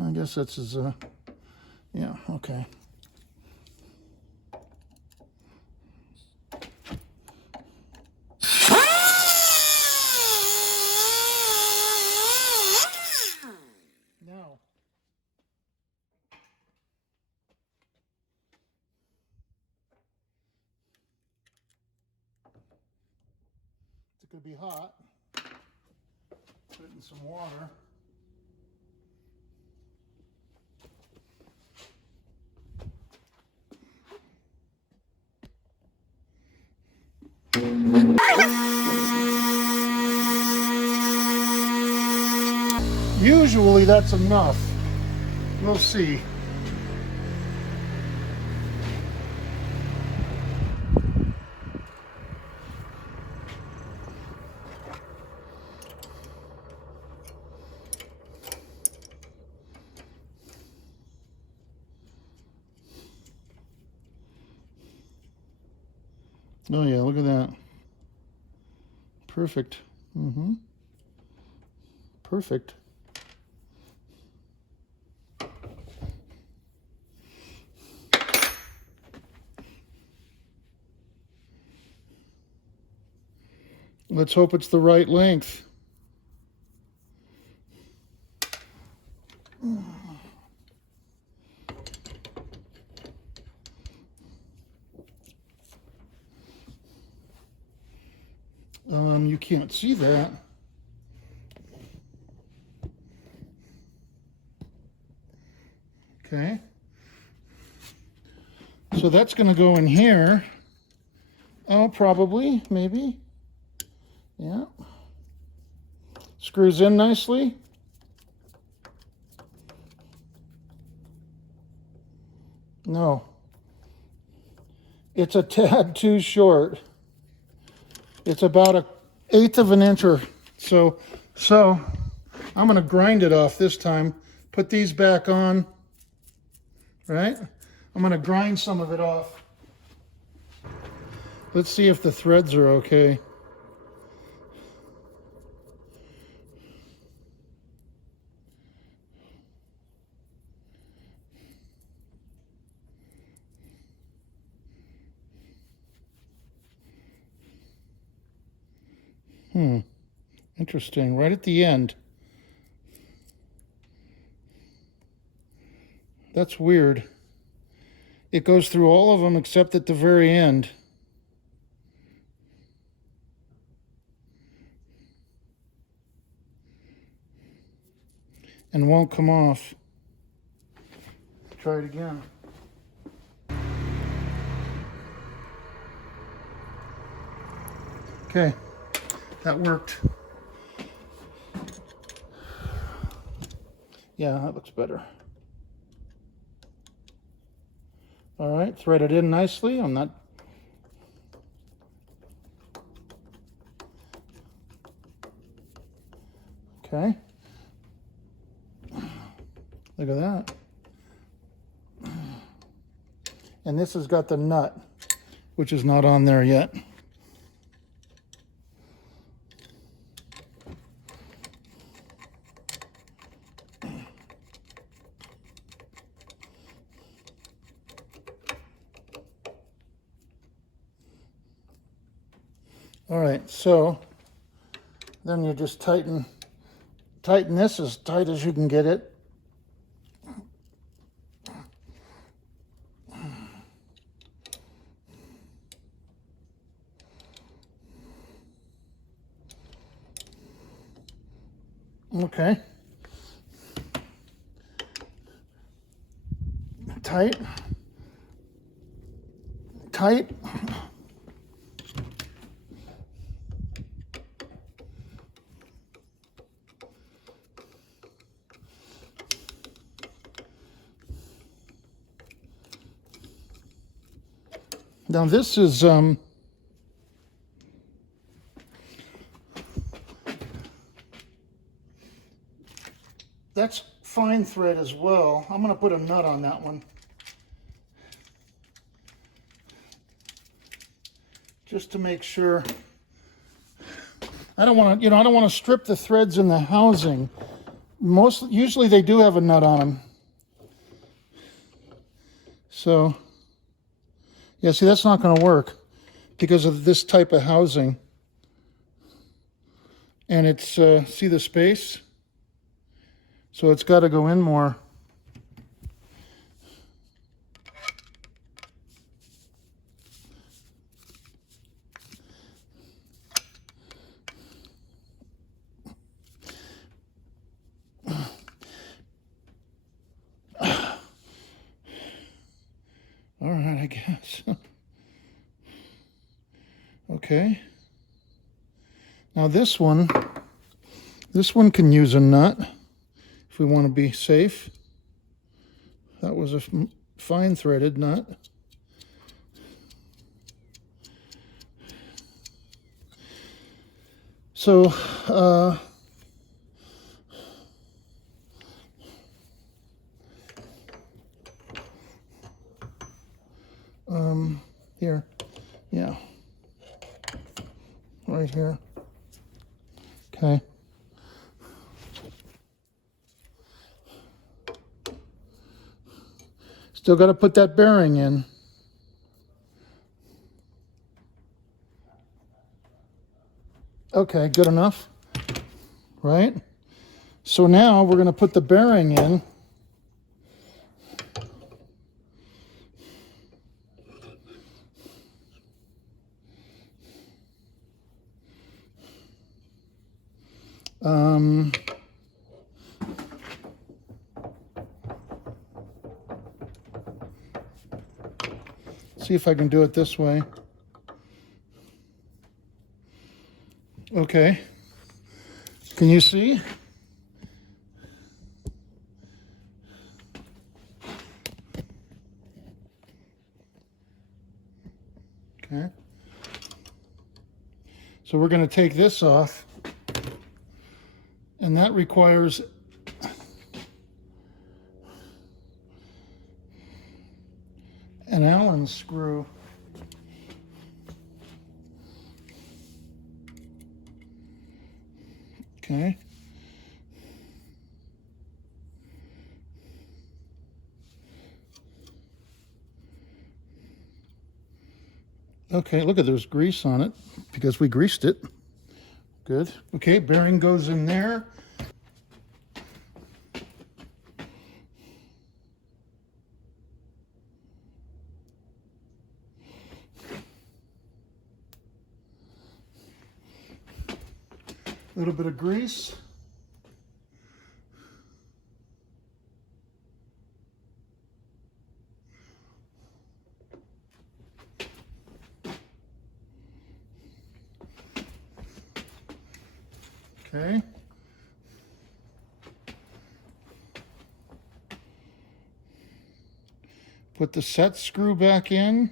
I guess that's his, yeah, okay. Now, it's going to be hot. Put it in some water. Usually that's enough. We'll see. Oh yeah, look at that. Perfect. Mm-hmm. Perfect. Let's hope it's the right length. You can't see that. Okay. So that's going to go in here. Oh, probably, maybe. Yeah. Screws in nicely. No. It's a tad too short. It's about 1/8 of an inch or so. So I'm going to grind it off this time. Put these back on. Right? I'm going to grind some of it off. Let's see if the threads are okay. Interesting. Right at the end. That's weird. It goes through all of them except at the very end. And won't come off. Try it again. Okay, that worked. Yeah, that looks better. All right, thread it in nicely. I'm not... Okay. Look at that. And this has got the nut, which is not on there yet. All right, so then you just tighten this as tight as you can get it. Okay. Tight. Tight. Now this is that's fine thread as well. I'm going to put a nut on that one, just to make sure. I don't want to, I don't want to strip the threads in the housing. Usually they do have a nut on them. So, yeah, see, that's not going to work because of this type of housing. And it's, see the space? So it's got to go in more. All right, I guess. Okay. Now this one can use a nut if we want to be safe. That was a fine threaded nut. So, here, yeah, right here. Okay. Still got to put that bearing in. Okay, good enough, right? So now we're going to put the bearing in. See if I can do it this way. Okay. Can you see? Okay. So we're going to take this off, and that requires an Allen screw. Okay. Okay, look at, there's grease on it because we greased it. Good. Okay, bearing goes in there. A little bit of grease. Okay. Put the set screw back in.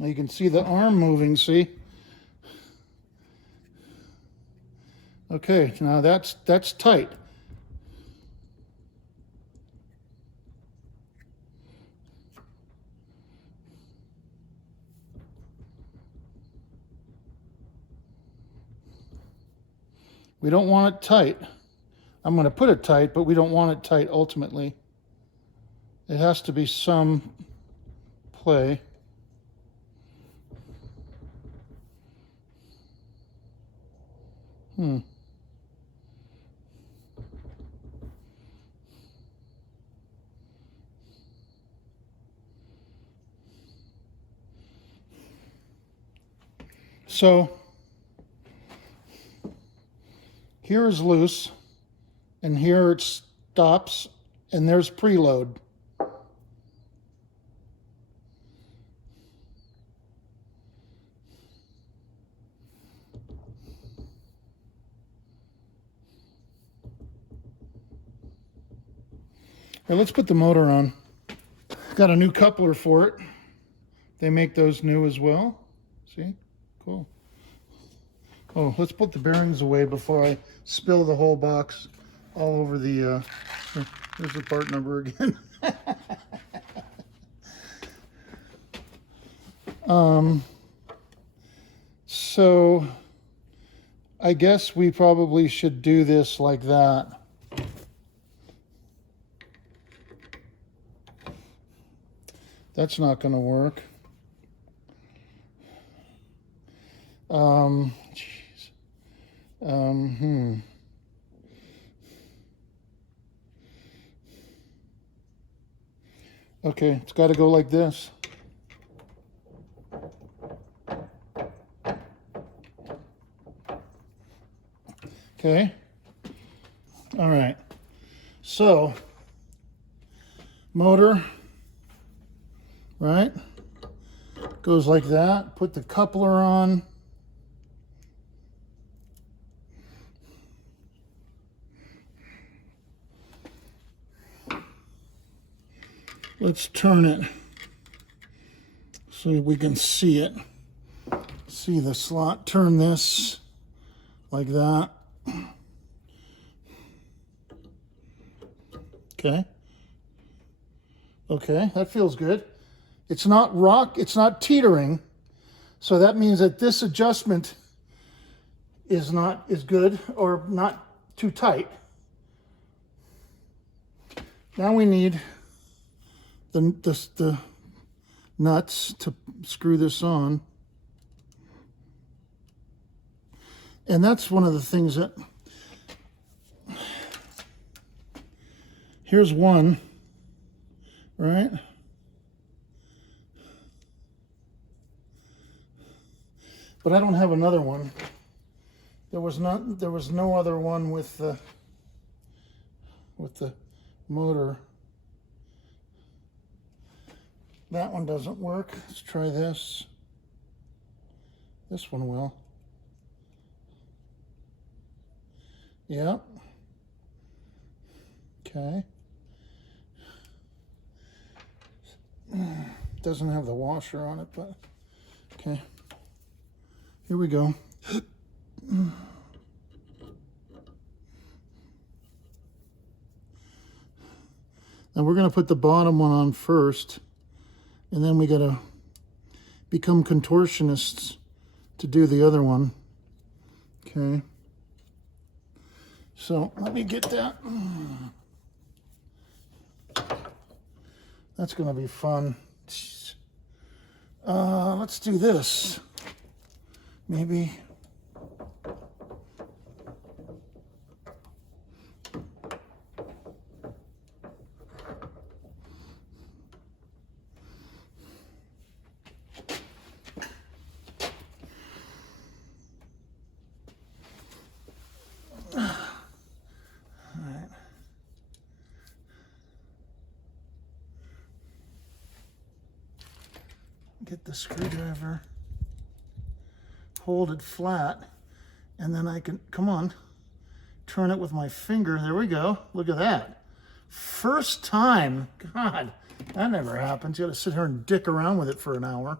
Now you can see the arm moving, see? Okay, now that's tight. We don't want it tight. I'm going to put it tight, but we don't want it tight ultimately. It has to be some play. So here is loose, and here it stops, and there's preload. Now let's put the motor on. Got a new coupler for it. They make those new as well. See? Cool. Oh, let's put the bearings away before I spill the whole box all over the, there's the part number again. So I guess we probably should do this like that. That's not going to work. Jeez. Okay, it's got to go like this. Okay. All right. So, motor, right? Goes like that. Put the coupler on. Let's turn it so we can see it. See the slot. Turn this like that. Okay. Okay, that feels good. It's not it's not teetering, so that means that this adjustment is not as good or not too tight. Now we need the nuts to screw this on. And that's one of the things that, here's one, right? But I don't have another one. There was no other one with the motor. That one doesn't work. Let's try this. This one will. Yep. Okay. Doesn't have the washer on it, but okay. Here we go. And we're going to put the bottom one on first, and then we got to become contortionists to do the other one. Okay. So let me get that. That's going to be fun. Let's do this. Maybe. Get the screwdriver, hold it flat, and then I can, come on, turn it with my finger. There we go. Look at that. First time. God, that never happens. You got to sit here and dick around with it for an hour.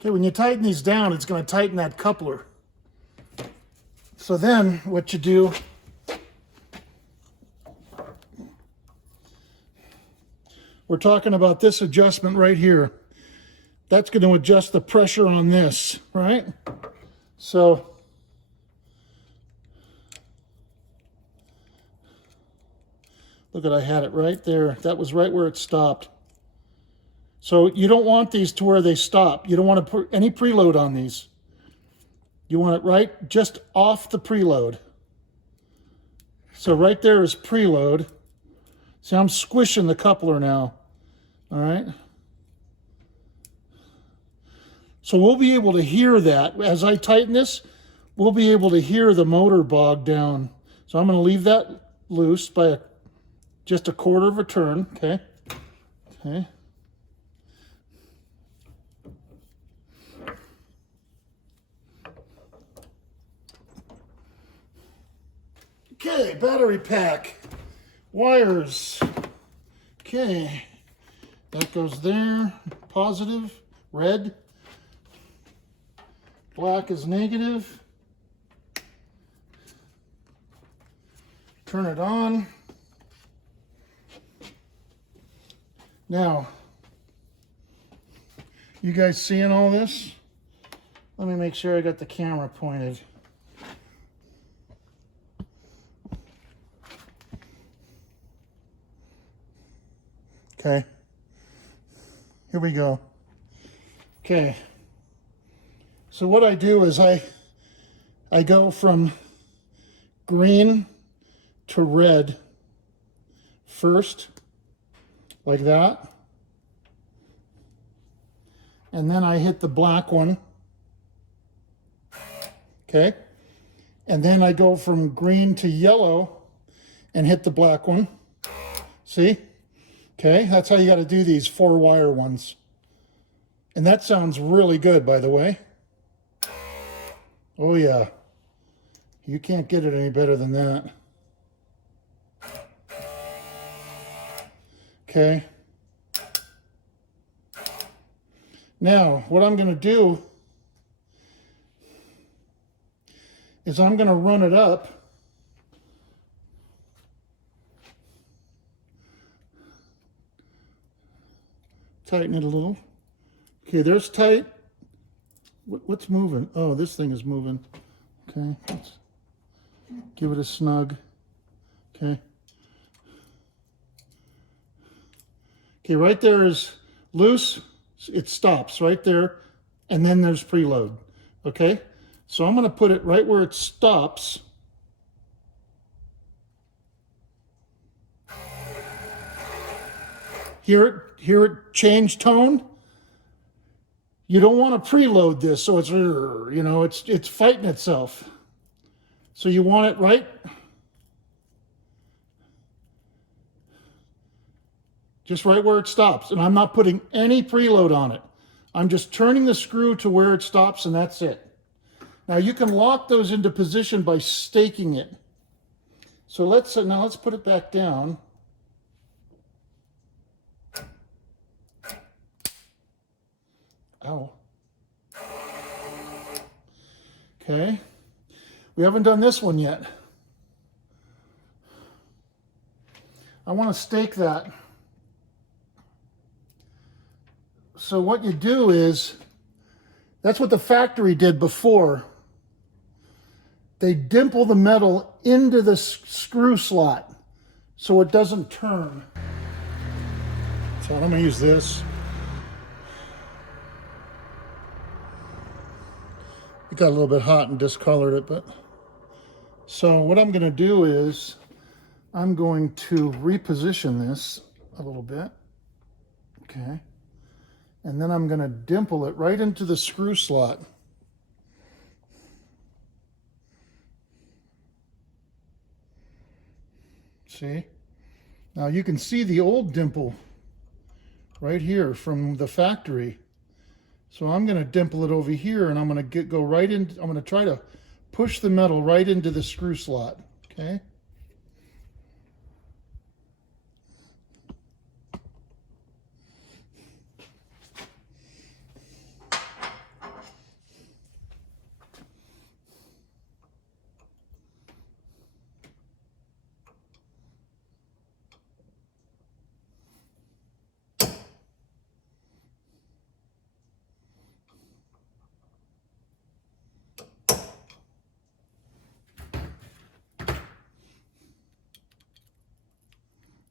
Okay, when you tighten these down, it's going to tighten that coupler. So then what you do, we're talking about this adjustment right here. that's going to adjust the pressure on this, right? So look at, I had it right there. That was right where it stopped. So you don't want these to where they stop. You don't want to put any preload on these. You want it right just off the preload. So right there is preload. See, I'm squishing the coupler now. All right. So we'll be able to hear that. As I tighten this, we'll be able to hear the motor bog down. So I'm going to leave that loose by just a quarter of a turn. Okay. Okay. Okay, battery pack, wires. Okay, that goes there, positive, red. Black is negative. Turn it on. Now, you guys seeing all this? Let me make sure I got the camera pointed. Okay, here we go. Okay, so what I do is I go from green to red first, like that, and then I hit the black one, okay, and then I go from green to yellow and hit the black one, see? Okay, that's how you got to do these 4-wire ones. And that sounds really good, by the way. Oh yeah, you can't get it any better than that. Okay. Now, what I'm going to do is I'm going to run it up. Tighten it a little. Okay, there's tight. What's moving? Oh, this thing is moving. Okay, let's give it a snug. Okay. Okay, right there is loose. It stops right there. And then there's preload. Okay, so I'm going to put it right where it stops. Hear it change tone? You don't want to preload this, so it's, you know, it's fighting itself. So you want it right, just right where it stops. And I'm not putting any preload on it. I'm just turning the screw to where it stops, and that's it. Now you can lock those into position by staking it. So let's put it back down. Ow. Okay. We haven't done this one yet. I want to stake that. So what you do is, that's what the factory did before. They dimple the metal into the screw slot so it doesn't turn. So I'm going to use this. It got a little bit hot and discolored it, but so what I'm going to do is I'm going to reposition this a little bit. Okay. And then I'm going to dimple it right into the screw slot. See? Now you can see the old dimple right here from the factory. So I'm going to dimple it over here, and I'm going to go right in. I'm going to try to push the metal right into the screw slot. Okay.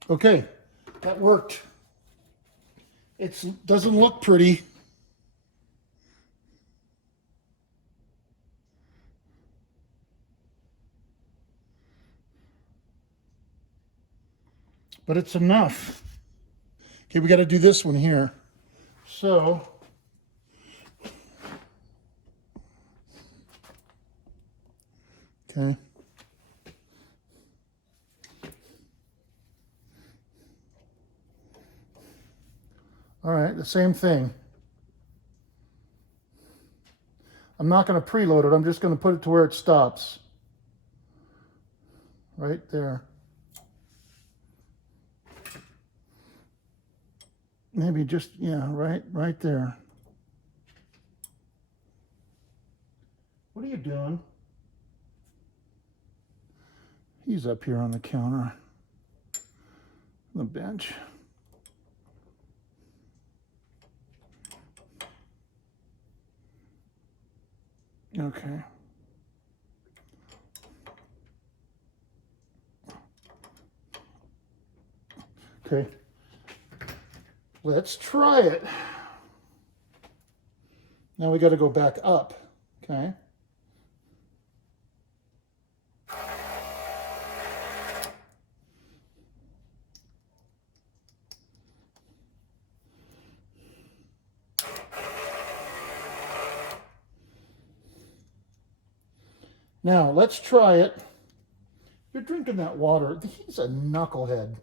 Okay, that worked. It doesn't look pretty. But it's enough. Okay, we got to do this one here. So, okay. All right, the same thing. I'm not going to preload it. I'm just going to put it to where it stops. Right there. Maybe just, yeah, right there. What are you doing? He's up here on the counter, the bench. Okay. Okay. Let's try it. Now we got to go back up. Okay. Now let's try it. You're drinking that water. He's a knucklehead.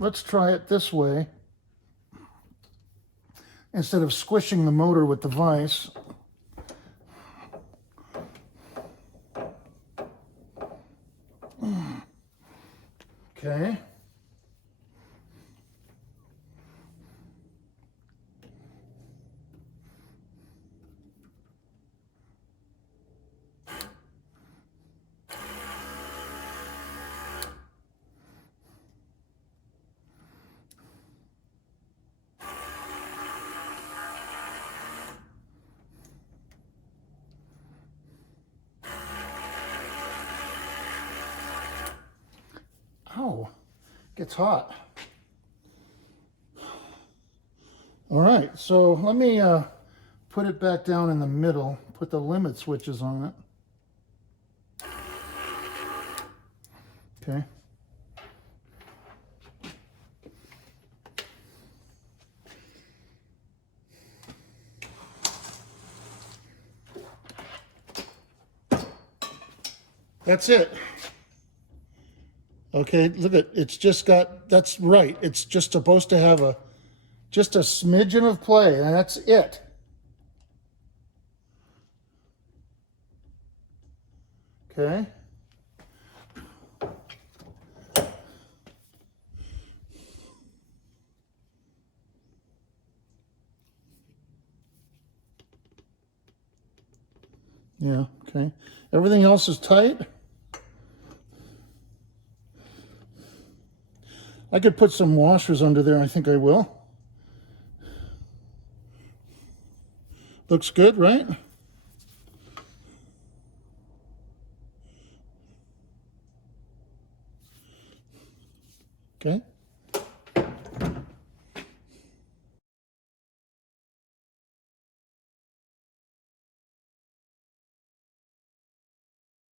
Let's try it this way. Instead of squishing the motor with the vise. Okay. Oh, gets hot. All right, so let me put it back down in the middle, put the limit switches on it. Okay. That's it. Okay, look at it's just got, that's right. It's just supposed to have just a smidgen of play, and that's it. Okay. Yeah, okay. Everything else is tight. I could put some washers under there. I think I will. Looks good, right? Okay.